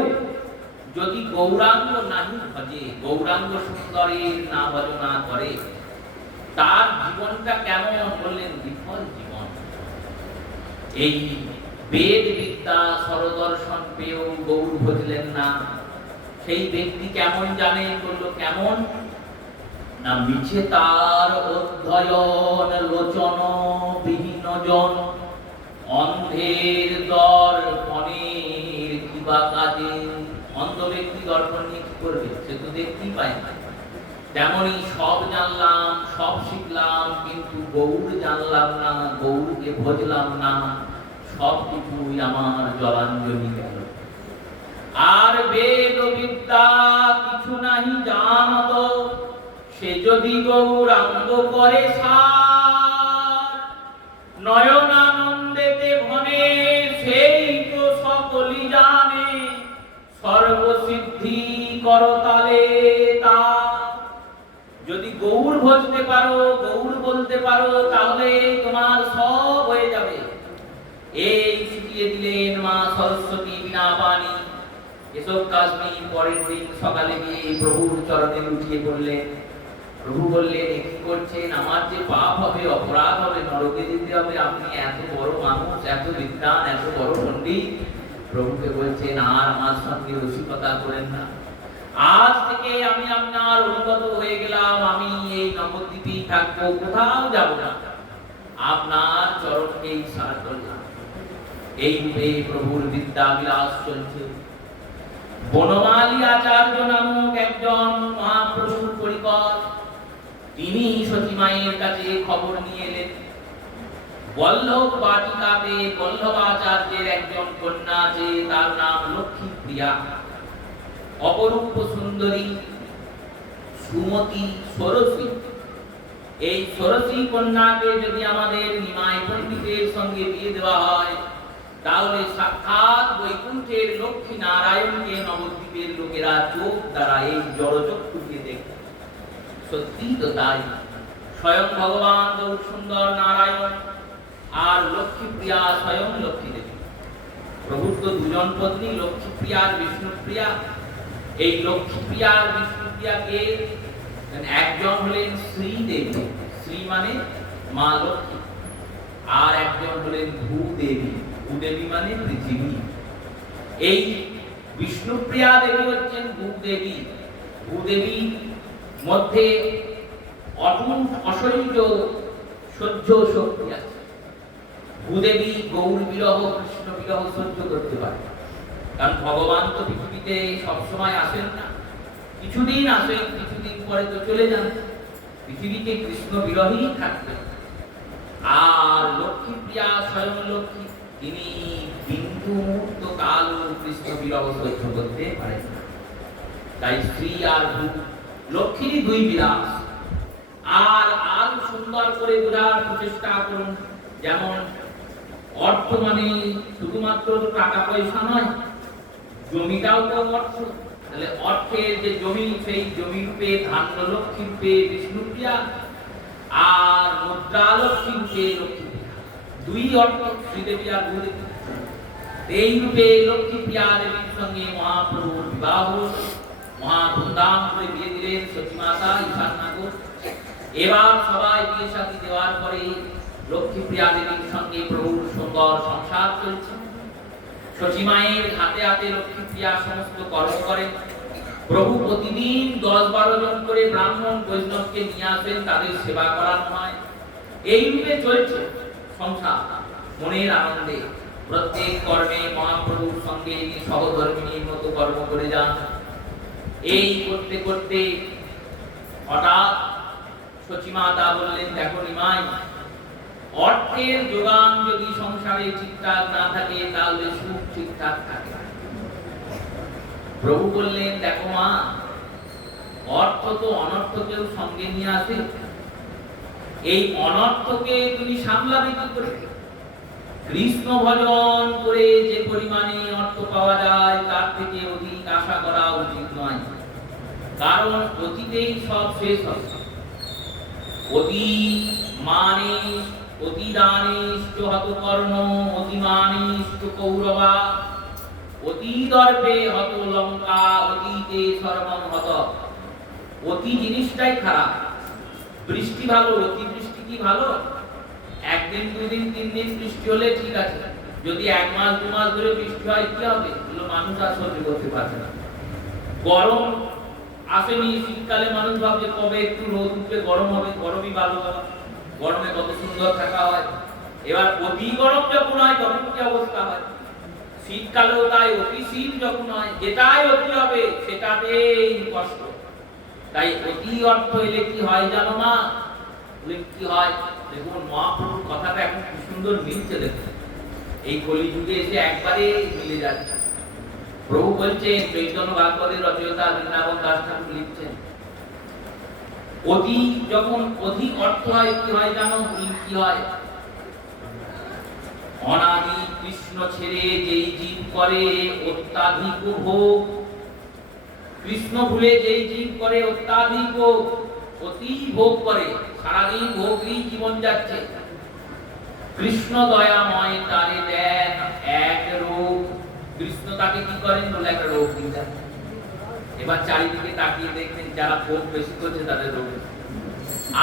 যদি গৌরাঙ্গ নাহি ভজে, গৌরাঙ্গ সুন্দরের না ভজনা করে, তার জীবনটা কেমন বললেন? বিফল জীবন। এই বেদ বিদ্যা স্বরদর্শন পেয়েও গৌর ভজলেন না, সেই ব্যক্তি কেমন জানেন? বলল কেমন না, মিছে তার অধ্যয়ন লোচন বিহীন জন, অন্ধের দর্পণের কিবা কাজে। অন্ধ ব্যক্তি দর্পণ নিয়ে কি করবে? সে তো দেখতেই পায় না। তেমনি সব জানলাম, সব শিখলাম, কিন্তু গৌর জানলাম না, গৌরকে ভজলাম না, সব কিছুই আমার জলাঞ্জলি গেল। আর বেদ বিদ্যা কিছু নাহি জানত, সে যদি গৌরাঙ্গ করে সার, নয়নানন্দেতে ভনে সেই তো সকলই জানে, সর্বসিদ্ধি করতালে তা। যদি গৌর ভজতে পারো, গৌর বলতে পারো, তাহলে তোমার সব হয়ে যাবে। এই শিখিয়ে দিলেন মা সরস্বতী বিনা পানি। এসব কাশ্মীর পরের দিন সকালে গিয়ে প্রভুর চরণে লুটিয়ে পড়লেন। প্রভু বললেন, কি করছেন? আমার যে পাপ হবে, অপরাধ হবে, নরকে যেতে হবে, আপনি এত বড় মানুষ, এত বিদ্বান, এত বড় পণ্ডিত। প্রভুকে বলছেন, আর আমার সঙ্গে রসিকতা করেন না। আজ থেকে আমি আপনার অনুগত হয়ে গেলাম, আমি এই নবদ্বীপেই থাকবো, কোথাও যাব না, আপনার চরণকেই সার করলাম। এই রূপে প্রভুর বিদ্যা বিলাস চলছে। বনমালী আচার্য নামক একজন মহাপ্রভুর পরিকর, তিনি সতীমায়ের কাছে খবর নিয়ে এলেন। বল্লভ বাটিকাতে বল্লভাচার্যের একজন কন্যা আছে, তার নাম লক্ষ্মী প্রিয়া। অপরূপ সুন্দরী, সুমতি, সরসী। এই সরসী কন্যাকে যদি আমাদের নিমাই পণ্ডিতের সঙ্গে বিয়ে দেওয়া হয়, তাহলে সাক্ষাৎ বৈকুণ্ঠের লক্ষ্মী নারায়ণকে নবদ্বীপের লোকেরা চোখ দ্বারা, এই জড়চক্ষু দিয়ে দেখে। সত্যি তো তাই, স্বয়ং ভগবান গৌর সুন্দর নারায়ণ আর লক্ষ্মী প্রিয়া স্বয়ং লক্ষ্মী দেবী। প্রভুর তো দুজন পত্নী, লক্ষ্মী প্রিয়া আর বিষ্ণু প্রিয়া। এই লক্ষ্মী প্রিয়া আর বিষ্ণু প্রিয়াকে একজন হলেন শ্রীদেবী, শ্রী মানে মা লক্ষ্মী, আর একজন হলেন ভূদেবী, ভূদেবী মানে পৃথিবী। এই বিষ্ণুপ্রিয়া দেবী হচ্ছেন ভূদেবী। ভূদেবীর মধ্যে অটুট অসহ্য সহ্য শক্তি আছে। ভূদেবী গৌর বিরহ, কৃষ্ণ বিরহ সহ্য করতে পারে, কারণ ভগবান তো পৃথিবীতে সবসময় আসেন না, কিছুদিন আসেন, কিছুদিন পরে তো চলে যান। পৃথিবীতে কৃষ্ণ বিরহী থাকবে। আর লক্ষ্মী প্রিয়া স্বয়ং লক্ষ্মী, তিনি বিন্দু মুহূর্ত কাল কৃষ্ণ বিরহ সহ্য করতে পারেন না। তাই স্ত্রী আর ভূ, লক্ষ্মীরই দুই বিলাস। আর আরো সুন্দর করে বোঝার প্রচেষ্টা করুন। যেমন অর্থ মানে শুধুমাত্র টাকা পয়সা নয়, জমিটাও তো অর্থ। তাহলে অর্থের যে জমি, সেই জমি রূপে ধান্য লক্ষ্মী রূপে বিষ্ণুপ্রিয়া, আর মুদ্রা লক্ষ্মী রূপে লক্ষ্মী প্রিয়া। দুই অর্থ, শ্রীদেবী আর ভূদেবী। এই রূপে লক্ষ্মী প্রিয়া দেবীর সঙ্গে মহাপ্রভুর বিবাহ, মহা ধুমধাম করে বিয়ে দিলেন সতীমাতা ঈশাননাগর। এবার সবাই বিয়ে শাদী দেওয়ার পরে লক্ষ্মী প্রিয়া দেবীর সঙ্গে প্রভুর সুন্দর সংসার চলছে। সতীমায়ের হাতে হাতে লক্ষ্মী প্রিয়া সমস্ত কর্ম করেন। প্রভু প্রতিদিন 10-12 জন করে ব্রাহ্মণ বৈষ্ণবকে নিয়ে আসেন, তাদের সেবা করানো হয়। এই রূপে চলছে সংসার মনের আনন্দে। প্রত্যেক কর্মে মহাপ্রভুর সঙ্গে সহধর্মিনীর মতো কর্ম করে যান। এই করতে করতে হঠাৎ সচিমাতা বললেন, দেখো নিমাই, অর্থের যোগান যদি সংসারে ঠিকঠাক না থাকে, তাহলে সুখ ঠিকঠাক থাকে। প্রভু বললেন, দেখো মা, অর্থ তো অনর্থকেও সঙ্গে নিয়ে আসে। এই অনর্থকে তুমি সামলাবে কি করে? কৃষ্ণ ভজন করে যে পরিমাণে অর্থ পাওয়া যায়, তার থেকে অধিক আশা করা উচিত নয়, কারণ অতীতেই সব শেষ হবে। অতি মানে অতিদানিশ্চ হত কর্ণ অতিমানিশ্চ কৌরবা অতি দর্পে হত লঙ্কা অতীতে সর্বম হত। অতি জিনিসটাই খারাপ। বৃষ্টি ভালো, অতি বৃষ্টি কি ভালো? একদিন দুদিন তিন দিন বৃষ্টি হলে ঠিক আছে, যদি এক মাস দু মাস ধরে বৃষ্টি হয় কি হবে? এগুলো মানুষ আর সহ্য করতে পারছে না। গরম আসেনি, শীতকালে মানুষ ভাবছে কবে একটু রোদ উঠলে গরম হবে, গরমই ভালো বাবা, গরমে কত সুন্দর থাকা হয়। এবার অতি গরম যখন হয় তখন কি অবস্থা হয়? শীতকালেও তাই, অতি শীত যখন হয় যেটাই অতি হবে সেটাতেই কষ্ট। তাই অতি অর্থ এলে কি হয় জানো মা? কি হয় দেখুন, মহাপ্রভুর কথাটা এখন কি সুন্দর মিলছে দেখুন, এই কলিযুগে এসে একবারে মিলে যাচ্ছে। প্রভু বলছেন, চৈতন্য ভাগবতের রচয়িতা বৃন্দাবন দাস ঠাকুর লিখছেন, অতি যখন অধিক অর্থ হয় কি হয় জানো? কি হয়? অনাদি কৃষ্ণ ছেড়ে যেই জীব করে অত্যাধিক ভোগ, কৃষ্ণ ভুলে যেই জীব করে অত্যাধিক ভোগ, অতি ভোগ করে, সারাদিন ভোগই জীবন যাচ্ছে। কৃষ্ণ দয়াময় তারে দেন এক রোগ। কৃষ্ণ তাকে কি করেন বলে একটা রোগ দিতেন। এবার চারিদিকে তাকিয়ে দেখবেন যারা ভোগ বেশি করছে তাদের রোগ,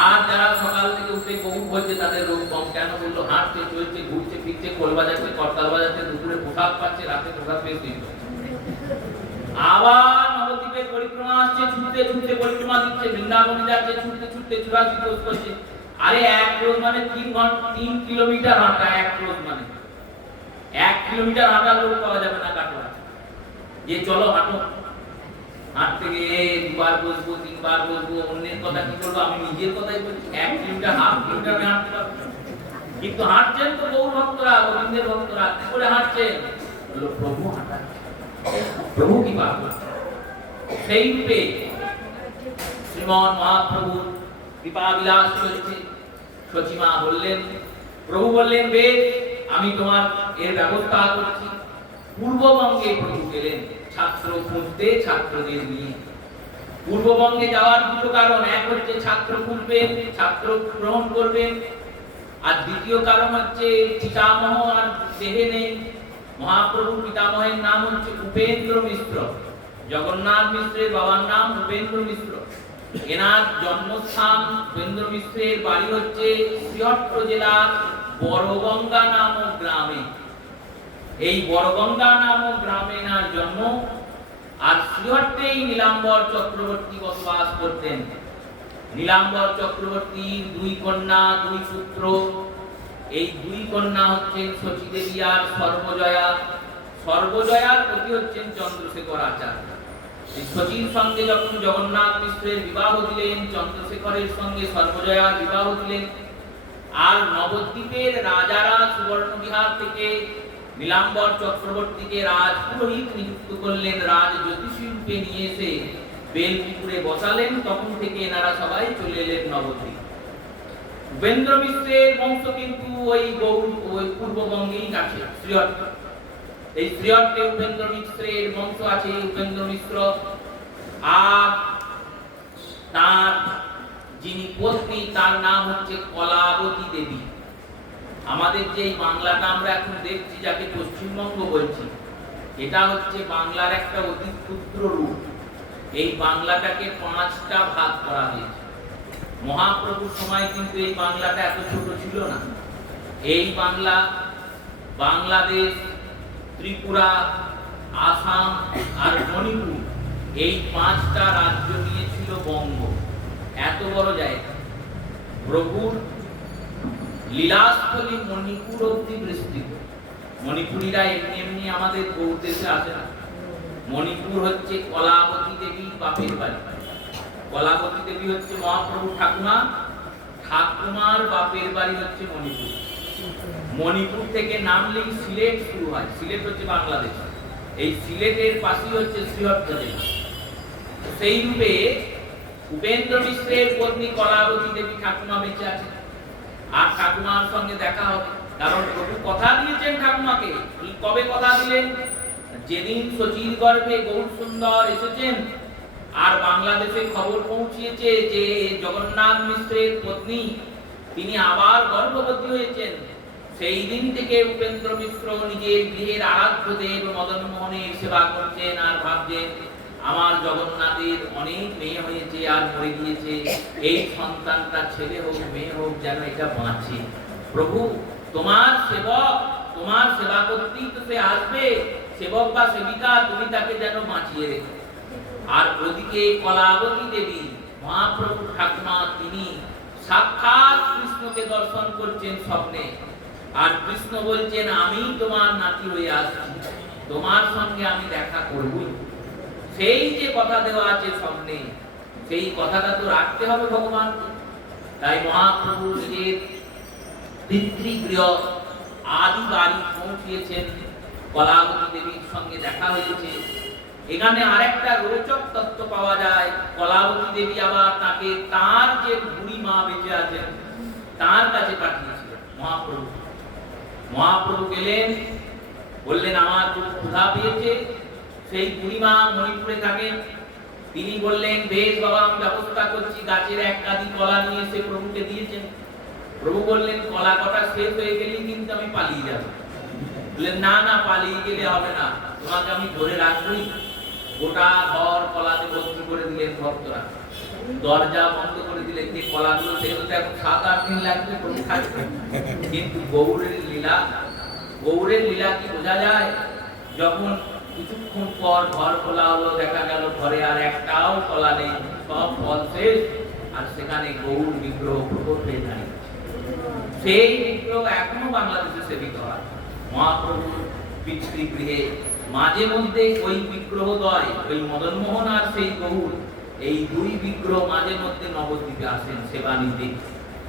আর যারা সকাল থেকে উঠে বহু বলছে তাদের রোগ কম। কেন বললো? হাঁটছে, চলছে, ঘুরছে, ফিরছে, খোল বাজাচ্ছে, করতাল বাজাচ্ছে, দুপুরে পোশাক পাচ্ছে, রাতে পোশাক পেয়ে শুয়ে পড়ছে। আবার নবদ্বীপের পরিক্রমা আসছে, ছুটতে ছুটতে পরিক্রমা দিচ্ছে, বৃন্দাবনে যাচ্ছে, ছুটতে ছুটতে 84 ক্রোশ করছে। আরে এক ক্রোশ মানে 3 কিলোমিটার হাঁটা। এক ক্রোশ মানে 1 কিলোমিটার হাঁটা লোক পাওয়া যাবে না কাটোয়া। যে চলো হাঁটো, হাঁটতে গিয়ে দুবার বসবো, তিনবার বসবো, অন্যের কথা কি করবো? আমি নিজের কথাই বলছি। 1 কিলোমিটার, হাফ কিলোমিটার আমি হাঁটতে পারবো, কিন্তু হাঁটছেন তো গৌর ভক্তরা, গোবিন্দের ভক্তরা, কি করে হাঁটছেন? বললো প্রভু হাঁটা, প্রভু কি পাবে। সেই রূপে শ্রীমন মহাপ্রভু কৃপা বিলাস চলছে। সচিমা বললেন, প্রভু বললেন, বেশ, আমি তোমার এর ব্যবস্থা করছি। পূর্ববঙ্গে প্রভু গেলেন ছাত্র খুঁজতে, ছাত্রদের নিয়ে। পূর্ববঙ্গে যাওয়ার দুটো কারণ, এক হচ্ছে ছাত্র খুঁজবেন, ছাত্র গ্রহণ করবেন, আর দ্বিতীয় কারণ হচ্ছে পিতামহ আর দেহে নেই। মহাপ্রভু পিতামহের নাম হচ্ছে উপেন্দ্র মিশ্র। জগন্নাথ মিশ্রের বাবার নাম উপেন্দ্র মিশ্র। এনার জন্মস্থান উপেন্দ্র মিশ্রের বাড়ি হচ্ছে শ্রীহট্ট জেলার বড়গঙ্গা নামক গ্রামে। এই বড়গঙ্গা নামক গ্রামে এনার জন্ম। আর শ্রীহট্টেই নীলাম্বর চক্রবর্তী বসবাস করতেন। নীলাম্বর চক্রবর্তীর 2 কন্যা 2 পুত্র। এই 2 কন্যা হচ্ছেন শচীদেবী আর সর্বজয়া। সর্বজয়ার পতি হচ্ছেন চন্দ্রশেখর আচার্য। এই শচীর সঙ্গে যখন জগন্নাথ মিশ্রের বিবাহ দিলেন, চন্দ্রশেখরের সঙ্গে সর্বজয়ার বিবাহ দিলেন। আর নবদ্বীপের রাজারা সুবর্ণবিহার থেকে নীলাম্বর চক্রবর্তীকে রাজপুরোহিত নিযুক্ত করলেন, রাজ জ্যোতিষী রূপে নিয়ে এসে বেলপুকুরে বসালেন। তখন থেকে এনারা সবাই চলে এলেন নবদ্বীপ। উপেন্দ্র মিশ্রের বংশ কিন্তু ওই পূর্ববঙ্গেই আছে, শ্রীহট্ট। এই শ্রীহট্টে উপেন্দ্র মিশ্রের বংশ আছে, উপেন্দ্র মিশ্র। আর তার যিনি পত্নী তার নাম হচ্ছে কলাবতী দেবী। আমাদের যে বাংলাটা আমরা এখন দেখছি, যাকে পশ্চিমবঙ্গ বলছি, এটা হচ্ছে বাংলার একটা অতি ক্ষুদ্র রূপ। এই বাংলাটাকে 5টা ভাগ করা হয়েছে। মহাপ্রভুর সময় কিন্তু এই বাংলাটা এত ছোট ছিল না। এই বাংলা বাংলাদেশ, ত্রিপুরা, আসাম আর মণিপুর, এই 5টা রাজ্য নিয়েছিল বঙ্গ। এত বড় জায়গা। প্রভুর লীলাস্থলী মণিপুর অব্দি বিস্তৃত। মণিপুরীরা এমনি এমনি আমাদের গৌড় দেশে আসে না। মণিপুর হচ্ছে কলাবতী দেবী বাপের বাড়ি। কলাবতী দেবী হচ্ছে মহাপ্রভু ঠাকুমা, ঠাকুমার বাপের বাড়ি হচ্ছে মণিপুর। মণিপুর থেকে নামলেই সিলেট শুরু হয়। সিলেট হচ্ছে বাংলাদেশ। এই সিলেটের পাশেই হচ্ছে শ্রীহট্ট জেলা। সেই রূপে উপেন্দ্র মিশ্রের পত্নী কলাবতী দেবী ঠাকুমা বেঁচে আছে। আর ঠাকুমার সঙ্গে দেখা হবে, কারণ প্রভু কথা দিয়েছেন ঠাকুমাকে। কবে কথা দিলেন? যেদিন শচীর গর্ভে গৌর সুন্দর এসেছেন আর বাংলাদেশে খবর পৌঁছিয়েছে যে জগন্নাথ মিশ্রের পত্নী তিনি আবার গর্ভবতী হয়েছেন। সেই দিন থেকে উপেন্দ্র মিশ্র নিজের গৃহের আরাধ্য দেব মদন মোহনের সেবা করছেন আর ভাবছেন আমার জগন্নাথের অনেক মেয়ে হয়েছে আর মরে গিয়েছে, এই সন্তানটা ছেলে হোক মেয়ে হোক যেন এটা বাঁচে। প্রভু তোমার সেবক, তোমার সেবা করতেই তো সে আসবে, সেবক বা সেবিকা তুমি তাকে যেন বাঁচিয়ে রেখো। আর ওদিকে কলাবতী দেবী মহাপ্রভু ঠাকুমা তিনি সাক্ষাৎ কৃষ্ণকে দর্শন করছেন স্বপ্নে। আর কৃষ্ণ বলছেন আমি তোমার নাতি হয়ে আসছি, তোমার সঙ্গে আমি দেখা করবই। সেই যে কথা দেওয়া আছে স্বপ্নে, সেই কথাটা তো রাখতে হবে ভগবানকে। তাই মহাপ্রভু নিজের পিতৃগৃহ আদি বাড়ি পৌঁছিয়েছেন, কলাবতী দেবীর সঙ্গে দেখা হয়েছে। এখানে আরেকটা রোচক তত্ত্ব পাওয়া যায়, কলাবতী দেবী আবার তাকে তার যে বুড়ি মা বেঁচে আছেন তার কাছে পাঠিয়েছিলেন মহাপ্রভু। মহাপ্রভু গেলেন, বললেন আমার খুব ক্ষুধা পেয়েছে। সেই বুড়ি মা মণিপুরে থাকেন, তিনি বললেন বেশ বাবা আমি ব্যবস্থা করছি। গাছের এক কাঁদি কলা নিয়ে এসে প্রভুকে দিয়েছেন। প্রভু বললেন কলা কটা শেষ হয়ে গেলেই কিন্তু আমি পালিয়ে যাব। বললেন না না পালিয়ে গেলে হবে না, তোমাকে আমি ধরে রাখবই। গোটা ঘর কলাতে ভর্তি করে দিলেন ভক্তরা, দরজা বন্ধ করে দিলেন। যে কলাগুলো সেগুলো এখন 7-8 দিন লাগবে প্রভু থাকবে। কিন্তু গৌরের লীলা কি বোঝা যায়? যখন কিছুক্ষণ পর ঘর খোলা হলো, দেখা গেল ঘরে আর একটাও কলা নেই, সব ফল শেষ। আর সেখানে গৌর বিগ্রহ প্রকট হয়ে দাঁড়িয়ে। সেই বিগ্রহ এখনো বাংলাদেশে সেবিত হয় মহাপ্রভুর পিতৃগৃহে। মাঝে মধ্যে ওই বিগ্রহ দয়, ওই মদন মোহন আর সেই গৌর, এই দুই বিগ্রহ মাঝে মধ্যে নবদ্বীপে আসেন সেবা নিতে,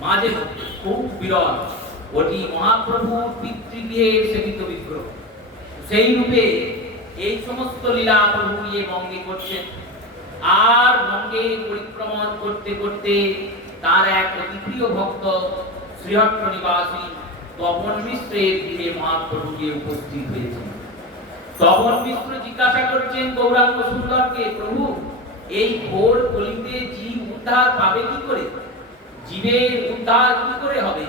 মাঝে মধ্যে, খুব বিরল। ওটি মহাপ্রভুর পিতৃগৃহের সেবিত বিগ্রহ। সেই রূপে এই সমস্ত লীলা প্রভু নিয়ে বঙ্গে করছেন। আর বঙ্গে পরিক্রমণ করতে করতে তার এক অতি প্রিয় ভক্ত শ্রীহট্ট নিবাসী তপন মিশ্রের গৃহে মহাপ্রভু গিয়ে উপস্থিত হয়েছেন। তপন মিশ্র জিজ্ঞাসা করছেন গৌরাঙ্গ সুন্দরকে, প্রভু এই ঘোর কলিতে জীব উদ্ধার পাবে কি করে? জীবের উদ্ধার কি করে হবে?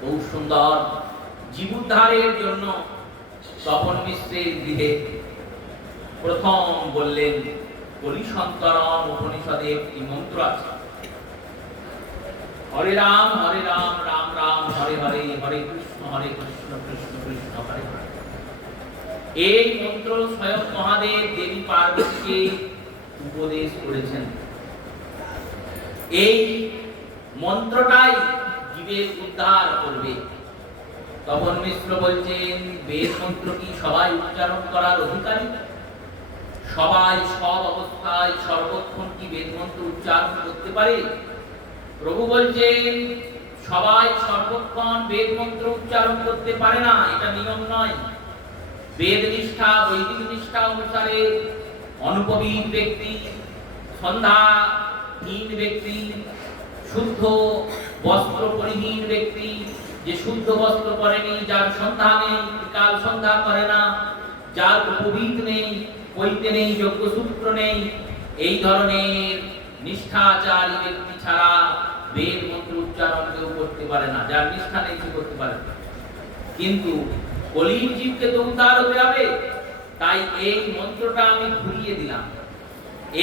বহু সুন্দর জীব উদ্ধারের জন্য তপন মিশ্রের গৃহে প্রথম বললেন কলিসন্তরণ উপনিষদে একটি মন্ত্র আছে, হরে রাম রাম রাম হরে হরে, হরে কৃষ্ণ কৃষ্ণ কৃষ্ণ হরে হরে। এই মন্ত্র স্বয়ং মহাদেব দেবী পার্বতীকে উপদেশ করেছেন। এই মন্ত্রটাই জীবের উদ্ধার করবে। তপন মিশ্র বলছেন বেদ মন্ত্র কি সবাই উচ্চারণ করার অধিকারী? সবাই সব অবস্থায় সর্বক্ষণ কি বেদ মন্ত্র উচ্চারণ করতে পারে? প্রভু বলছেন সবাই সর্বক্ষণ বেদ মন্ত্র উচ্চারণ করতে পারে না, এটা নিয়ম নয়। বেদ নিষ্ঠা বৈদিক নিষ্ঠা অনুসারে অনুপবিত ব্যক্তি, সন্ধ্যাহীন ব্যক্তি, শুদ্ধ বস্ত্র পরিহীন ব্যক্তি, যে শুদ্ধ বস্ত্র পরেনি, যার সন্ধ্যা নেই, কাল সন্ধ্যা করে না, যার উপবিত নেই, পৈতে নেই, যজ্ঞসূত্র নেই, এই ধরনের নিষ্ঠাচারী ব্যক্তি ছাড়া বেদ মন্ত্র উচ্চারণ কেউ করতে পারে না। যার নিষ্ঠা নেই সে করতে পারে না। কিন্তু কলির জীবকে তো উদ্ধার হতে হবে, তাই এই মন্ত্রটা আমি ঘুরিয়ে দিলাম।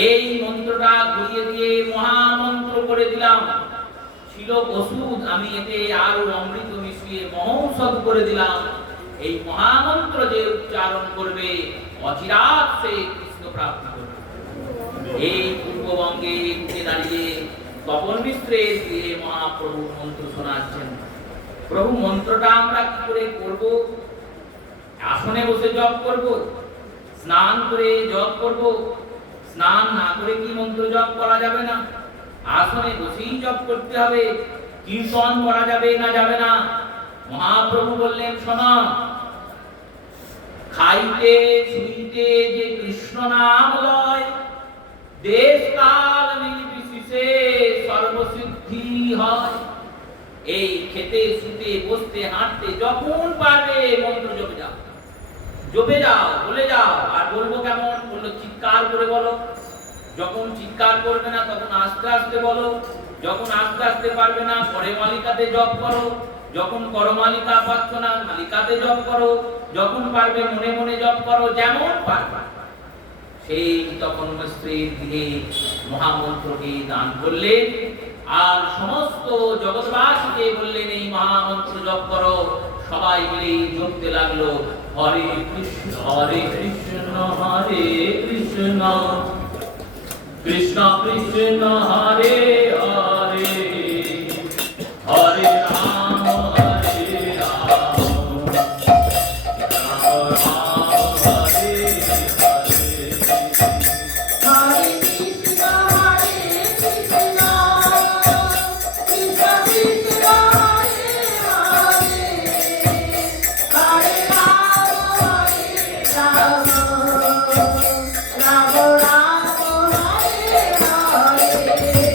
এই মন্ত্রটা ঘুরিয়ে দিয়ে মহামন্ত্র করে দিলাম। ছিল ওষুধ, আমি এতে আরো অমৃত মিশিয়ে মহৌষধ করে দিলাম। এই মহামন্ত্র যে উচ্চারণ করবে অচিরাত সে কৃষ্ণ প্রাপ্তি করবে। এই পূর্ববঙ্গে উঠে দাঁড়িয়ে তপন মিশ্রের দিয়ে মহাপ্রভু মন্ত্র শোনাচ্ছেন। প্রভু মন্ত্রটা আমরা কি করে করব? আসনে বসে জপ করব? স্নান করে জপ করব? স্নান না করে কি মন্ত্র জপ করা যাবে না? আসনে বসেই জপ করতে হবে। কীর্তন করা যাবে না যাবে না? মহাপ্রভু বললেন শোনো, খাইতে শুইতে যে কৃষ্ণ নাম লয়, দেশ কাল নির্বিশেষে সর্বসিদ্ধি হয়। এই খেতে শুতে বসতে হাঁটতে যখন পারবে মন্ত্র জপে যাও, জপে যাও, বলে যাও। আর বলবো কেমন? বললো চিৎকার করে বলো। যখন চিৎকার করবে না তখন আস্তে আস্তে আস্তে বলো, যখন আস্তে আস্তে পারবে না পরে মালিকাতে জপ করো, যখন করো মালিকা পাচ্ছ না মালিকাতে জপ করো, যখন পারবে মনে মনে জপ করো, যেমন পারবে। সেই তখন স্ত্রীর দিয়ে মহামন্ত্রকে দান করলেন আর সমস্ত জগৎবাসীকে বললেন এই মহামন্ত্র জপ করো। সবাই মিলে জপতে লাগলো, হরে কৃষ্ণ হরে কৃষ্ণ কৃষ্ণ কৃষ্ণ হরে হরে, হরে রাম হরে Ram, Ram Ram Hare Hare. Hare Krishna, Hare Krishna, Krishna Krishna, Hare Hare, Hare Rama, Hare Rama, Rama Rama, Hare Hare.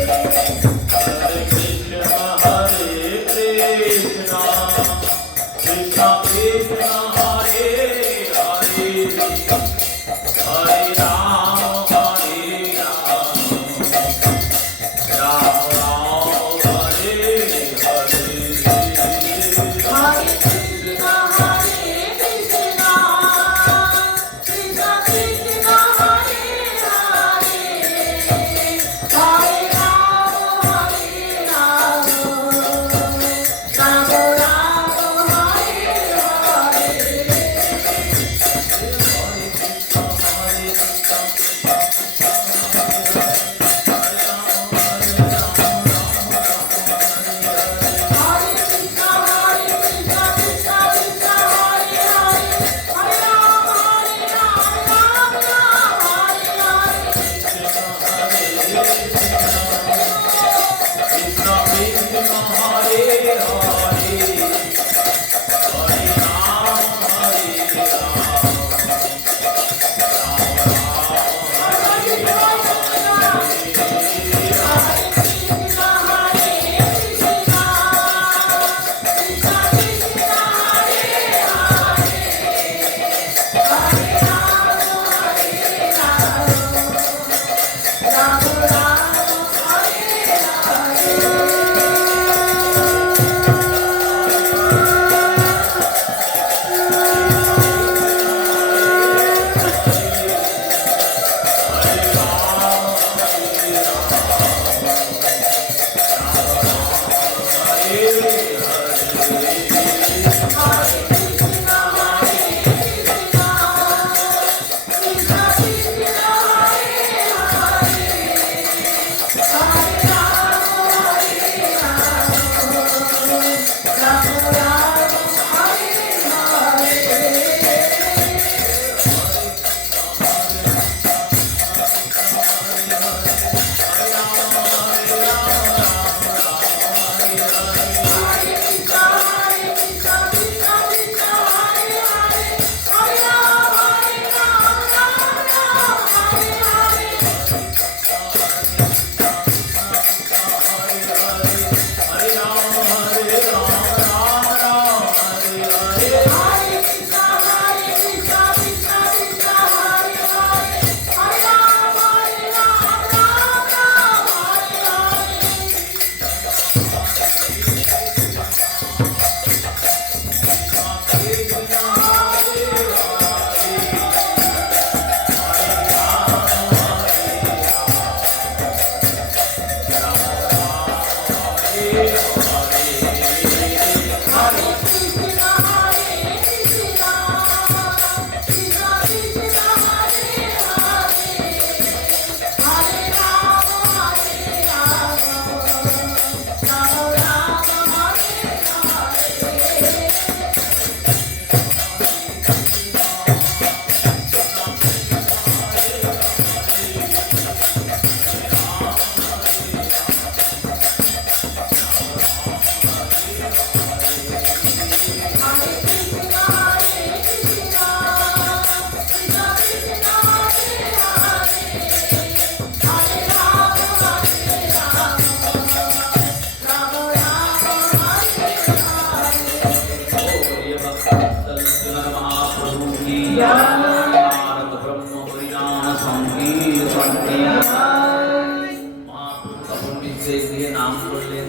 মিশ্রের গৃহে নাম করলেন,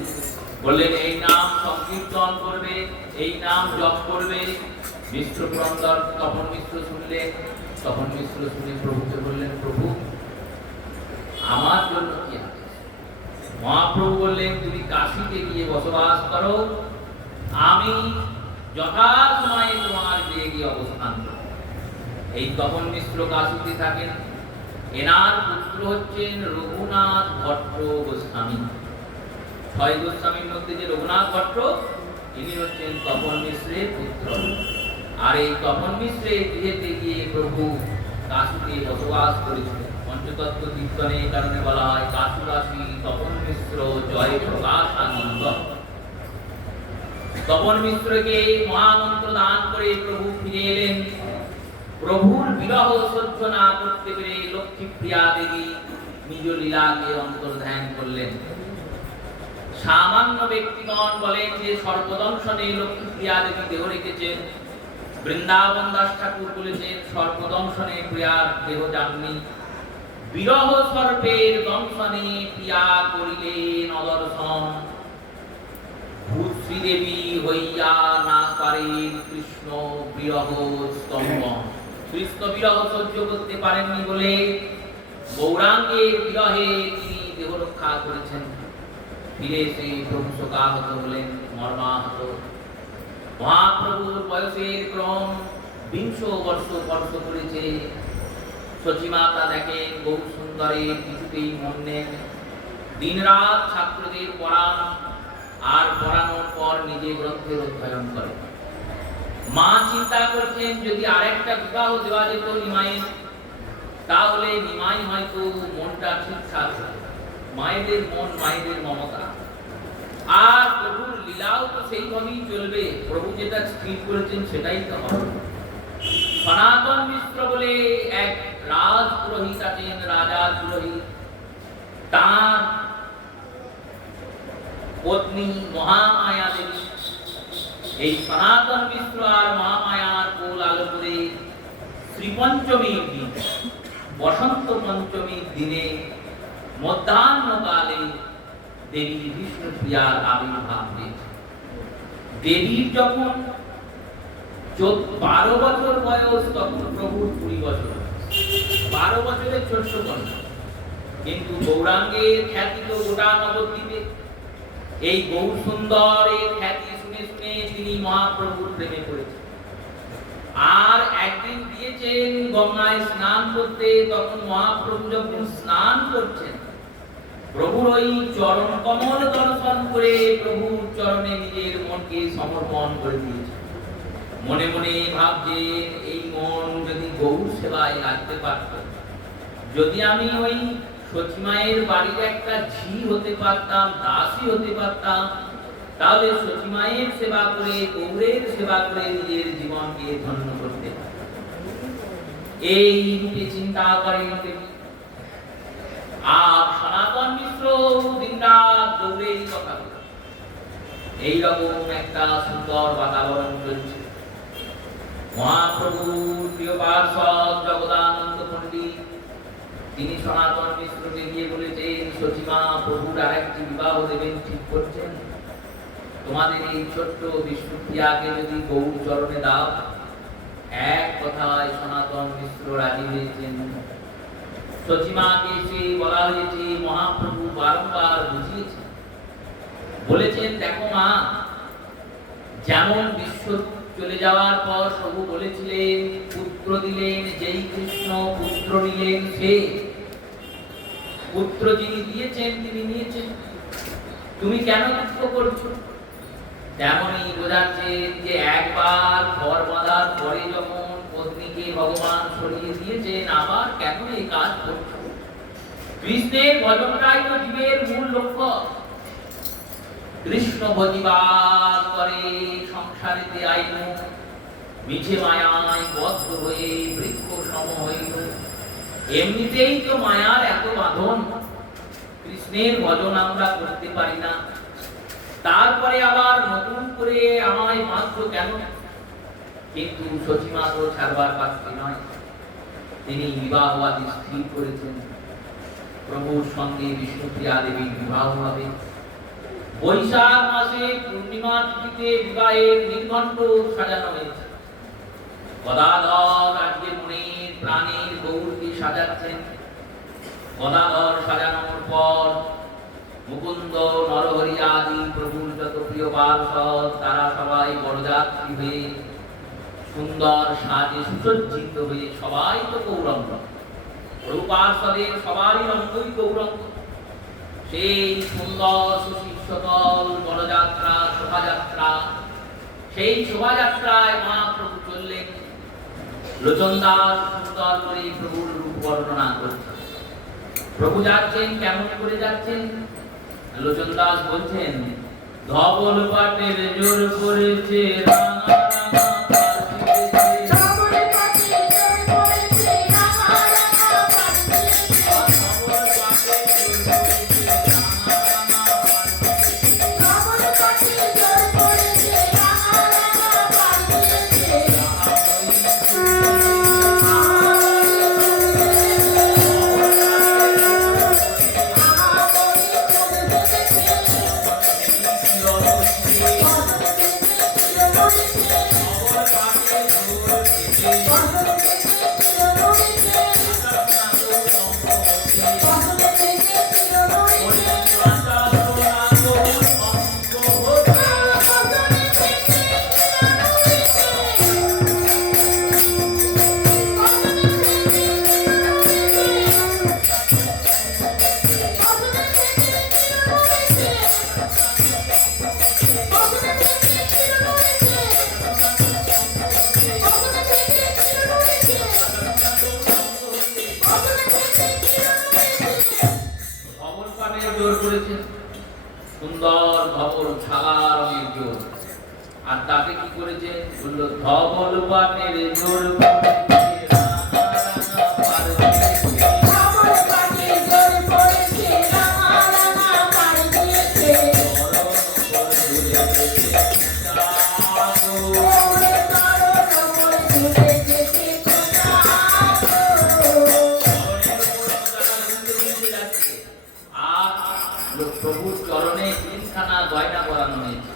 বললেন এই নাম সংকীর্তন করবে, এই নাম জপ করবে। মিশ্র পুরন্দর তপন মিশ্র শুনলেন। তপন মিশ্র শুনে প্রভুকে বললেন, প্রভু আমার জন্য কি আছে? মহাপ্রভু বললেন, তুমি কাশীতে গিয়ে বসবাস করো, আমি যথাসময়ে তোমার গৃহে গিয়ে অবস্থান করব। এই তপন মিশ্র কাশীতে থাকেন। এনার পুত্র হচ্ছেন রঘুনাথ ভট্ট গোস্বামী। ছয় গোস্বামীর মধ্যে যে রঘুনাথ ভট্ট, ইনি হচ্ছেন তপন মিশ্রের পুত্র। আর এই তপন মিশ্রের গৃহেতে গিয়ে প্রভু কাশীতে বসবাস করেছিলেন। পঞ্চতত্ত্ব কীর্তনের কারণে বলা হয় কাশীবাসী তপন মিশ্র জয় প্রকাশ আনন্দ। তপন মিশ্রকে মহামন্ত্র দান করে প্রভু ফিরে এলেন। প্রভুর বিরহ সহ্য না করতে পেরে লক্ষ্মী প্রিয়া দেবী নিজ লীলাকে অন্তর্ধান করলেন। সামান্য ব্যক্তিগণ বলেন যে সর্পদংশনে লক্ষ্মী প্রিয়া দেবী দেহ রেখেছেন। বৃন্দাবন দাস ঠাকুর বলেছেন সর্পদংশনে প্রিয়ার দেহ যাননি। বিরহ সর্পের দংশনে প্রিয়া করিলেন অদর্শন। শ্রীদেবী হইয়া না পারেন কৃষ্ণ বিরহ স্তম্ভন। কৃষ্ণ বিরহ সহ্য করতে পারেননি বলে গৌরাঙ্গের বিরহে তিনি দেহ রক্ষা করেছেন। ফিরে এসে প্রভু শোকাহত হলেন, মর্মাহত। মহাপ্রভুর বয়সের ক্রম 20 বর্ষ স্পর্শ করেছে। সচিমাতা দেখেন বহু সুন্দরের কিছুতেই মন নেন। দিন রাত ছাত্রদের পড়ান, আর পড়ানোর পর নিজে গ্রন্থের অধ্যয়ন করেন। মা চিন্তা করছেন যদি আরেকটা বিবাহ দেওয়া যেত নিমাইয়ের, তাহলে নিমাই হয়তো মনটা ঠিকঠাক হবে। মায়েদের মন, মায়েদের মমতা। আর প্রভুর লীলাও তো সেইভাবেই চলবে। প্রভু যেটা স্থির করেছেন সেটাই তো হবে। সনাতন মিশ্র বলে এক রাজ পুরোহিত আছেন, রাজার পুরোহিত। তার পত্নী মহামায়া দেবী। এই সনাতন মিশ্র আর মহামায়ার কোল আলো করে শ্রীপঞ্চমীর দিন, বসন্ত পঞ্চমীর দিনে মধ্যাহ্নকালে দেবী বিষ্ণুপ্রিয়ার আবির্ভাব হয়েছে। দেবীর যখন 12 বছর বয়স, তখন প্রভুর 20 বছর। 12 বছরের ছোট্ট কন্যা, কিন্তু গৌরাঙ্গের খ্যাতি তো গোটা নবদ্বীপে। এই গৌর সুন্দরের খ্যাতি শুনে শুনে তিনি মহাপ্রভুর প্রেমে পড়েছেন। আর একদিন দিয়েছেন গঙ্গায় স্নান করতে। তখন মহাপ্রভু যখন স্নান করছেন, প্রভুর ওই চরণ কমল দর্শন করে প্রভুর চরণে নিজের মনকে সমর্পণ করে দিয়েছেন। মনে মনে ভাবছেন এই মন যদি গৌর সেবায় লাগতে পারত, যদি আমি ওই সচিমায়ের বাড়ির একটা ঝি হতে পারতাম, দাসী হতে পারতাম, তাহলে সচিমায়ের সেবা করে, গৌরের সেবা করে নিজের জীবনকে ধন্য করতে পারতাম। এই রূপে চিন্তা করেন। আর সনাতন মিশ্র দিনরাত গৌরের কথা বলে। এইরকম একটা সুন্দর বাতাবরণ চলছে। মহাপ্রভুর প্রিয় পার্ষদ জগদানন্দ পণ্ডিত, তিনি সনাতন মিশ্রকে গিয়ে বলেছেন, সচিমা প্রভুর আরেকটি বিবাহ দেবেন ঠিক করছেন। তোমাদের এই ছোট্ট বিষ্ণুপ্রিয়াকে যদি গৌর চরণে দাও। এক কথায় সনাতন মিশ্র রাজি হয়েছেন। সচিমাকে এসে বলা হয়েছে, মহাপ্রভু বারংবার বুঝিয়েছেন, বলেছেন দেখো মা, যেমন বিশ্ব চলে যাওয়ার পর প্রভু বলেছিলেন পুত্র দিলেন যেই কৃষ্ণ, পুত্র নিলেন সে। পুত্র যিনি দিয়েছেন তিনি নিয়েছেন, তুমি কেন দুঃখ করছো? তেমনই বোঝাচ্ছেন যে একবার ঘর বাঁধার পরে যখন পত্নীকে ভগবান সরিয়ে দিয়েছেন, আবার কেন এই কাজ করছো? কৃষ্ণের ভজনটাই তো জীবের মূল লক্ষ্য। কৃষ্ণ ভজিবার করে সংসারেতে আইন, মিছে মায়ায় বদ্ধ হয়ে বৃক্ষ সম হইল। এমনিতেই তো মায়ার এত বাঁধন, কৃষ্ণের ভজন আমরা করতে পারি না, তারপরে আবার নতুন করে আমায় বাঁধছো কেন? কিন্তু সচিমা তো ছাড়বার পাত্রী নয়। তিনি বিবাহবাদী স্থির করেছেন। প্রভুর সঙ্গে বিষ্ণুপ্রিয়া দেবীর বিবাহ হবে। বৈশাখ মাসে পূর্ণিমা তিথিতে বিবাহের নির্ঘণ্ট সাজানো হয়েছে। গদাধর আজকে মনের প্রাণের গৌরকে সাজাচ্ছেন। গদাধর সাজানোর পর মুকুন্দ, নরহরি আদি প্রভুর যত প্রিয় পার্ষদ তারা সবাই বরযাত্রী হয়ে সুন্দর সাজে সুসজ্জিত হয়ে সবাই তো গৌরঙ্গ। প্রভু পার্ষদের সবারই রঙ্গই গৌরঙ্গ। সেই সুন্দর সুশীর্ষতল বরযাত্রা শোভাযাত্রা, সেই শোভাযাত্রায় মহাপ্রভু চললেন। লোচন দাস সুন্দর করে প্রভুর রূপ বর্ণনা করছেন। প্রভু যাচ্ছেন, কেমন করে যাচ্ছেন? লোচন দাস বলছেন, ধবল পাটের জোর করেছে রাঙা রাঙা জোর করেছেন। সুন্দর ধবল ছালা রঙের জোর। আর তাকে কি করেছে? বলল ধবল পাটের জোর প্রভুর চরণে তিনখানা গয়না পরানো হয়েছে।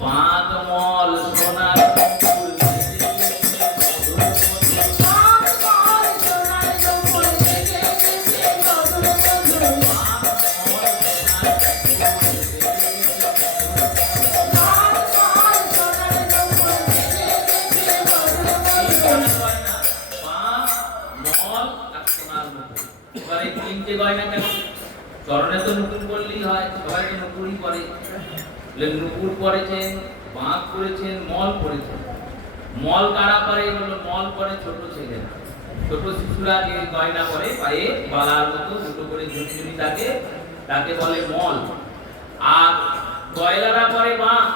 পাঁচ মল সোনার তিনটে গয়না কেন? চরণে তো নুপুর করলেই হয়, সবাই তো নুপুরই করে। নুপুর পরেছেন, বাঁক করেছেন, মল পরেছেন। মল কারা পরে? হলো মল পরে ছোট ছেলেরা, ছোট শিশুরা যে গয়না পরে পায়ে বালার মতো দুটো করে ঝুড়ি থাকে, তাকে বলে মল। আর গয়লারা পরে বাঁক।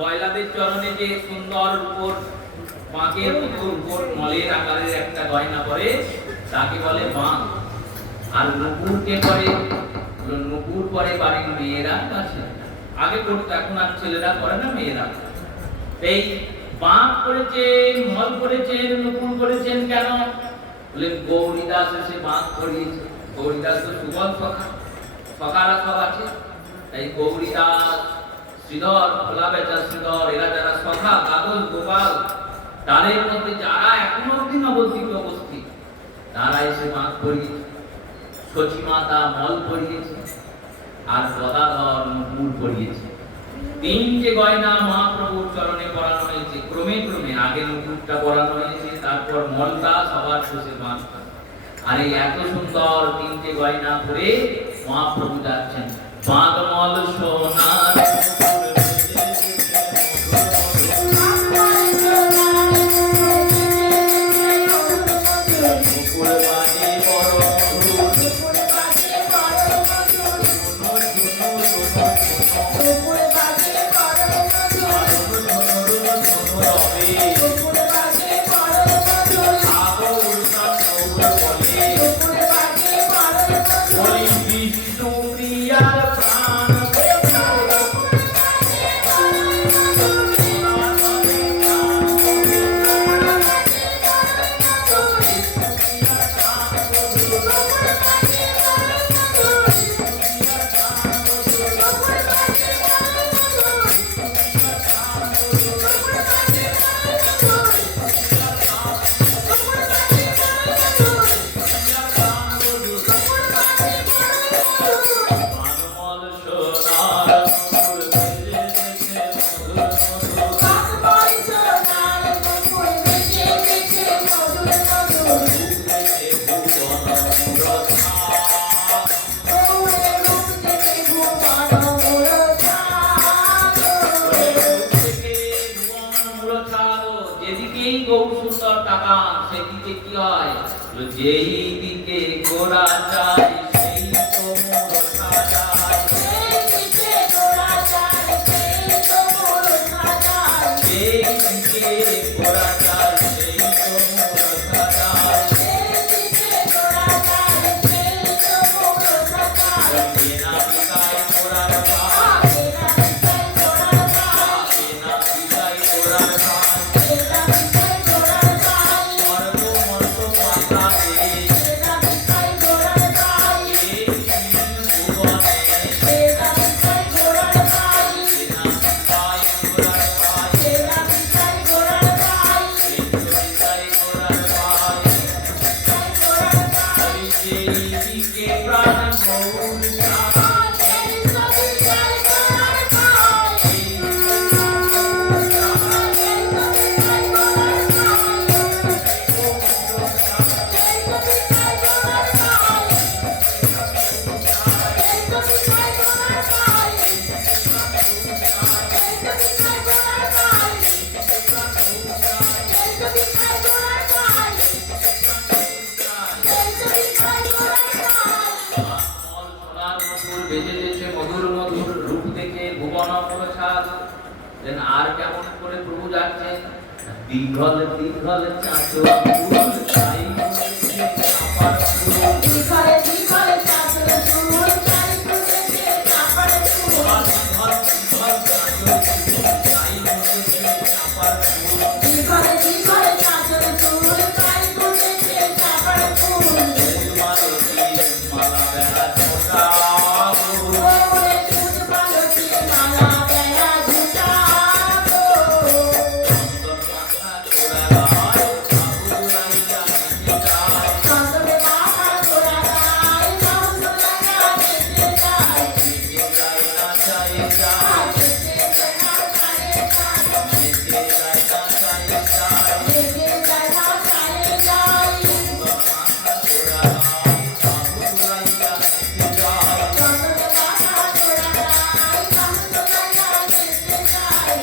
গয়লাদের চরণে যে সুন্দর উপর বাঁকের মতো উপর মলের আকারের একটা গয়না পরে, তাকে বলে বাঁক। আর নুপুরকে পরে, নুপুর পরে বাড়ির মেয়েরা আছে, আগে করতো, এখন আর ছেলেরা করে না, মেয়েরা। এই বাঁক করেছেন, মল করেছেন, নুপুর করেছেন কেন? বলে গৌরীদাস এসে বাঁক করিয়েছে। গৌরীদাস তো সুবল সখা, সখারা সব আছে। তাই গৌরীদাস, শ্রীধর, ভোলা বেচা শ্রীধর, এরা যারা সখা, কাগজ, গোপাল, তাদের মধ্যে যারা এখনো অব্দি নবদ্বীপে উপস্থিত, তারা এসে বাঁক করিয়েছে। সচী মাতা মল পরিয়েছে, আর গদাধর নুপুর পরিয়েছে। তিনটে গয়না মহাপ্রভুর চরণে পরানো হয়েছে। ক্রমে ক্রমে আগে নুপুরটা পরানো হয়েছে, তারপর মলটা, সবার শেষে বাঁকটা। আর এই এত সুন্দর তিনটে গয়না পরে মহাপ্রভু যাচ্ছেন। বাঁক মল সোনার যেই দিকে গোরা যায় সেই তো মোর সাজায় সেই দিকে গোরা যায় সেই তো মোর সাজায় যেই দিকে গোরা যায় সেই তো মোর সাজায় সেই দিকে গোরা যায় সেই তো মোর সাজায় বিনা বিকায় গোরার ভাই তেরা বিকাই গোরার ভাই বিনা বিকায় গোরার ভাই তেরা বিকাই গোরার ভাই সর্ব মর্ত পাতাবে তেরা বিকাই গোরার ভাই এই তিন ভুবনে তেরা বিকাই গোরার ভাই বিনা বিকায় গোরার ভাই তেরা বিকাই গোরার ভাই বিকায় গোরার ভাই বিকাই গোরার ভাই ওই যেই দিকে প্রাণ গৌর চায় সেই তো বিকাই গোরার ভাই সেই তো বিকাই গোরার ভাই সেই তো বিকাই গোরার ভাই সেই তো বিকাই গোরার ভাই সেই তো বিকাই গোরার ভাই সেই তো বিকাই গোরার ভাই সেই তো বিকাই গোরার ভাই সোনার মুকুর বেজে যেছে মধুর মধুর রূপ দেখে ভুবন প্রসাদ দেন আর কেমন করে প্রভু যাচ্ছেন দীঘল দীঘল চাঁচো ফুল তাই বলেছে চাপার ফুল দিঘরে দিঘরে চাঁদের ফুল চাই ফুটেছে চাঁপার ফুল দীঘল দীঘল চাঁচো ফুল তাই বলেছে চাপার ফুল দিঘরে দিঘরে চাঁদের ফুল চাই ফুটেছে চাঁপার ফুল মালতী মালা বেড়া ছোটা ওরে ফুট পালকি মালা বেড়া ঝুটাবো চন্দন মাথা গোড়া গায় বাবুরাইয়া নিচে যায় চন্দনে মাথা গোড়া গায় চন্দ লাগা বেঁচে যায় নিচে যায় না চাই যায় বেঁচে যায় না চায়ে যায় নিচে যায় না চাই যায় বেঁচে যায় না চায়ে যায় চন্দনে মাথা গোড়া গায় চন্দ লাগা বেঁচে যায়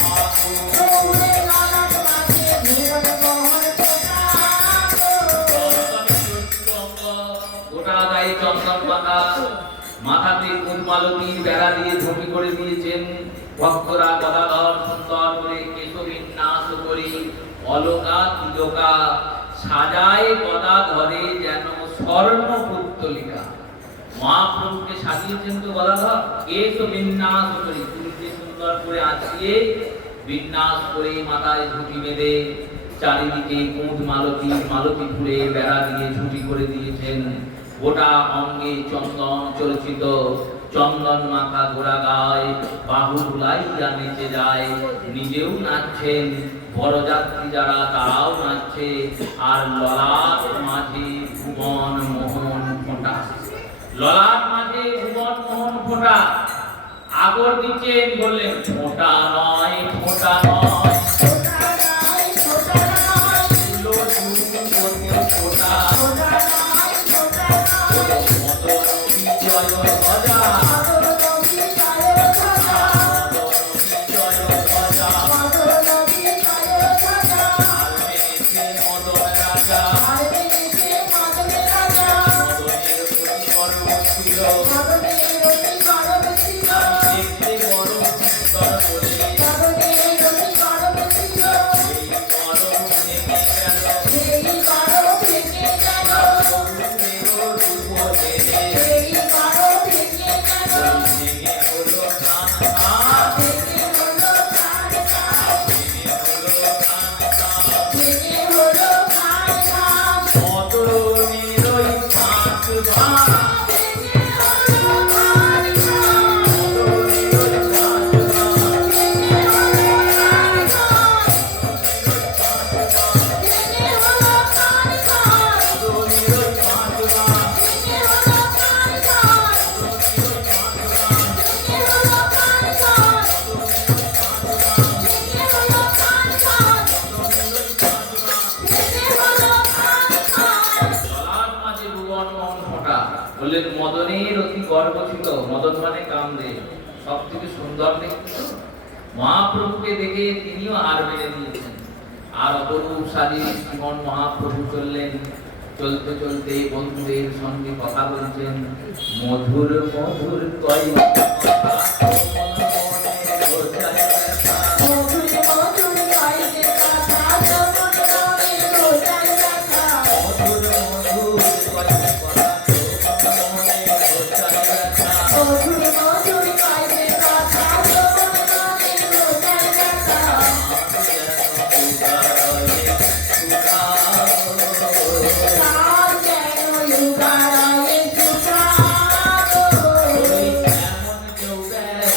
ওরে লালাট মাঝে ভুবন মোহন ফোটাবো মাথাতে কুলমালতির বেড়া দিয়ে ঝুঁকি করে দিয়েছেন ভক্তরা গদাধর সুন্দর করে কেশবিন্যাস করে অলকা তিলকা সাজায় গদা ধরে যেন স্বর্ণ পুত্তলিকা মহাপ্রভুকে সাজিয়েছেন তো গদাধর কেশ বিন্যাস করে চুলকে সুন্দর করে আঁচিয়ে বিন্যাস করে মাথায় ঝুঁটি বেঁধে চারিদিকে কুঁদ মালতী মালতী ফুলে বেড়া দিয়ে ঝুঁটি করে দিয়েছেন গোটা অঙ্গে চন্দন চর্চিত চন্দন মাথা ঘোড়া গায় বাহু বুলাইয়া নেচে যায় নিজেও নাচছেন বড়যাত্রী যারা তারাও নাচছে আর ললাট মাঝে ভুবন মোহন ফোঁটা ললাট মাঝে ভুবন মোহন ফোঁটা আগর দিচ্ছেন বললেন ফোঁটা নয় ফোঁটা নয় ফোটা নাই ফোটা নাই ফুলো ফুল করতে ফোঁটা ফোটা নাই ফোটা নাই মদন বিজয় গজা মাদর নবী চায়ে সাজা মদন বিজয় গজা মাদর নবী চায়ে সাজা আর মেনেছে মদন রাজা আর বেরিয়েছে মাদরে রাজা মদনের প্রতি গর্ব ছিল মাদরের অতি গরব ছিল দেখতে বড় সুন্দর বলে মাদরের অতি গরব ছিল এই গর্ব ভেঙে গেল এই গরব ভেঙে গেল গৌরেরও রূপ জেনে এই গরব ভেঙে গেল ভেঙে হলো প্রাণ ভেঙে হলো প্রাণ প্রাণ ভেঙে হলো প্রাণ ভেঙে হলো প্রাণ প্রাণ মদনেরই পাঁচ ভাগ ভেঙে হলো প্রাণ প্রাণ মদনেরই পাঁচ ভাগ ভেঙে হলো প্রাণ প্রাণ ভেঙে হলো প্রাণ প্রাণ মদনেরই পাঁচ ভাগ ভেঙে হলো প্রাণ প্রাণ ভেঙে হলো প্রাণ প্রাণ ভেঙে হলো প্রাণ প্রাণ ভেঙে হলো প্রাণ প্রাণ ললাট মাঝে ভুবন মোহন ফোঁটা বললেন মদনের অতি গর্ব ছিল মদন মানে কামদেব সব থেকে সুন্দর দেখতে তো। মহাপ্রভুকে দেখে তিনিও হার মেনে দিয়েছেন আর অপরূপ সাজে শ্রীমন মহাপ্রভু চললেন। চলতে চলতে বন্ধুদের সঙ্গে কথা বলছেন, মধুর মধুর কয় কথা মধুর মধুর কয় যে কথা তোমার মনে বোঝায় ব্যথা মধুর মধুর কয় কথা মনে বোঝায় ব্যথা। মধুর মধুর কয় যে কথা তোমার মনে বোঝায় ব্যথা কাল যেন যুগাড়ায় যুগাড়ো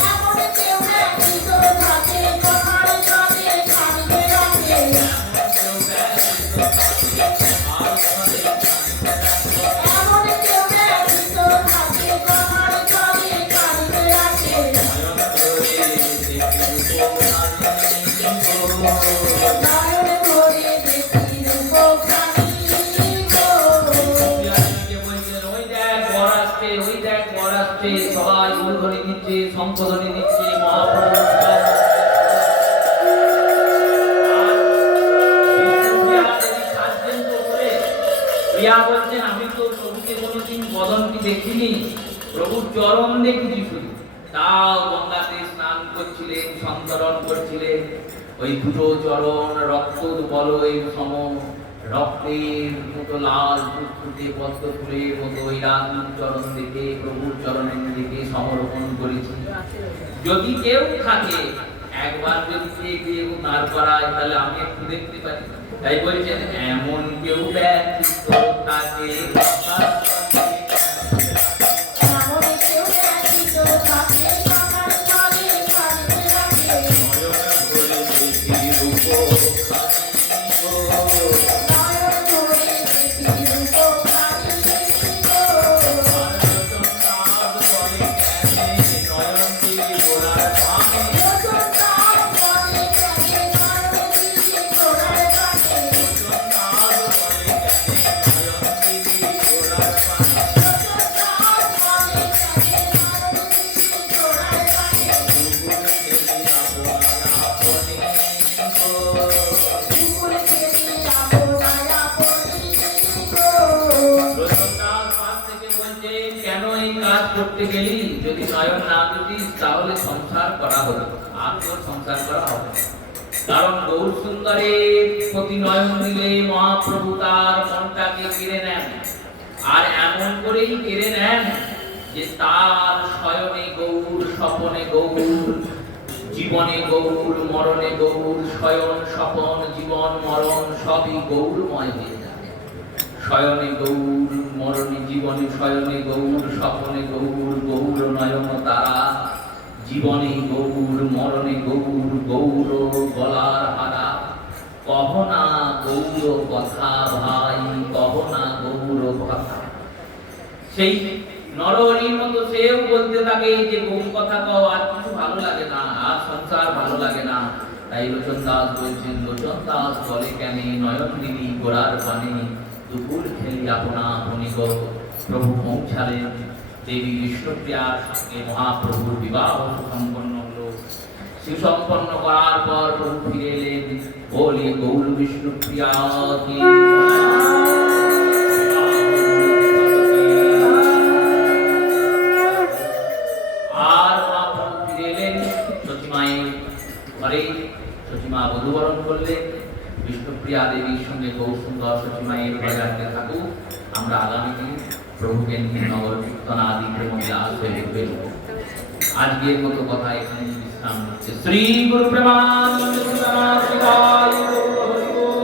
এমন কেউ ব্যতীত থাকে তোমার সঙ্গে খানিকে রাখে এমন কেউ ব্যতীত থাকে তোমার সঙ্গে খানিকে রাখে নয়ন ভরে দেখি রূপখানি গো সবাই মূলধ্বনি দিচ্ছে, শঙ্খধ্বনি দিচ্ছে, মহাপ্রভু প্রিয়া বলছেন, আমি তো প্রভুকে কোনোদিন বদনটি দেখিনি, প্রভুর চরণ দেখেছি শুধু। তাও গঙ্গাতে স্নান করছিলেন, সন্তরণ করছিলেন, ওই দুটো চরণ রক্ত বলয় সম, রক্তের মতো লাল ফুটফুটে পদ্ম ফুলের মতো ওই রাজীব চরণ দেখে, প্রভুর চরণের দিকে সমর্পণ করেছি। যদি কেউ থাকে, একবার যদি কেউ দাঁড় করায়, তাহলে আমি একটু দেখতে পারি। তাই বলছেন, এমন কেউ ব্যতীত থাকে এমন কেউ ব্যতীত থাকে তোমার সঙ্গে খানিকে রাখে নয়ন ভরে দেখি রূপখানি গো রতনদার বলে কেনে নয়ন দিকে ঘোড়ার পানে রতনদার বলে কেনে নয়ন দিকে ঘোড়ার পানে দুপুর খেলি আপনার আপনি গো রতনদাস পাশ থেকে বলছেন, কেন এই কাজ করতে গেলি? যদি নয়ন না দিতিস তাহলে সংসার করা হতো, আর তোর সংসার করা হবে না। কারণ গৌর সুন্দরের প্রতি নয়ন দিলে মহাপ্রভু তার মনটাকে কেড়ে নেন, আর এমন করেই কেড়ে নেন যে তার শয়নে গৌর, স্বপনে গৌর, জীবনে গৌর, মরণে গৌর, শয়ন স্বপন জীবন মরণ সবই গৌরময় হয়ে যায়। শয়নে গৌর, মরণে জীবনে শয়নে গৌর, স্বপনে গৌর, গৌর নয়ন তারা, জীবনে গৌর, মরণে গৌর, গৌর গলার হারা। কহনা গৌর কথা ভাই, কহনা গৌর কথা। সেই নরহরির মতো সেও বলতে থাকে যে গৌর কথা কও, আর কিছু ভালো লাগে না, আর সংসার ভালো লাগে না। তাই লোচন দাস বলছেন, লোচন দাস বলে কেন নয়ন দিদি গোড়ার পানে, দুপুর খেলি আপনা আপনি গো। প্রভু পৌঁছালেন, দেবী বিষ্ণুপ্রিয়ার সঙ্গে মহাপ্রভুর বিবাহ সম্পন্ন হলো। সুসম্পন্ন করার পর প্রভু ফিরে এলেন, বলে গৌর বিষ্ণুপ্রিয়া কি আর মহাপ্রভু ফিরে এলেন সতীমায়ের ঘরে। সতীমা বধূবরণ করলেন। বিষ্ণুপ্রিয়া দেবীর সঙ্গে গৌর সুন্দর সতীমায়ের বাজারতে থাকুক। আমরা আগামী দিন প্রভুকে নিয়ে নগর কীর্তন আদি প্রেমবিলাস হয়ে উঠবেন। আজকের মতো কথা এখানে বিশ্রাম নিচ্ছে। শ্রী গুরু প্রেমানন্দ শিবায়।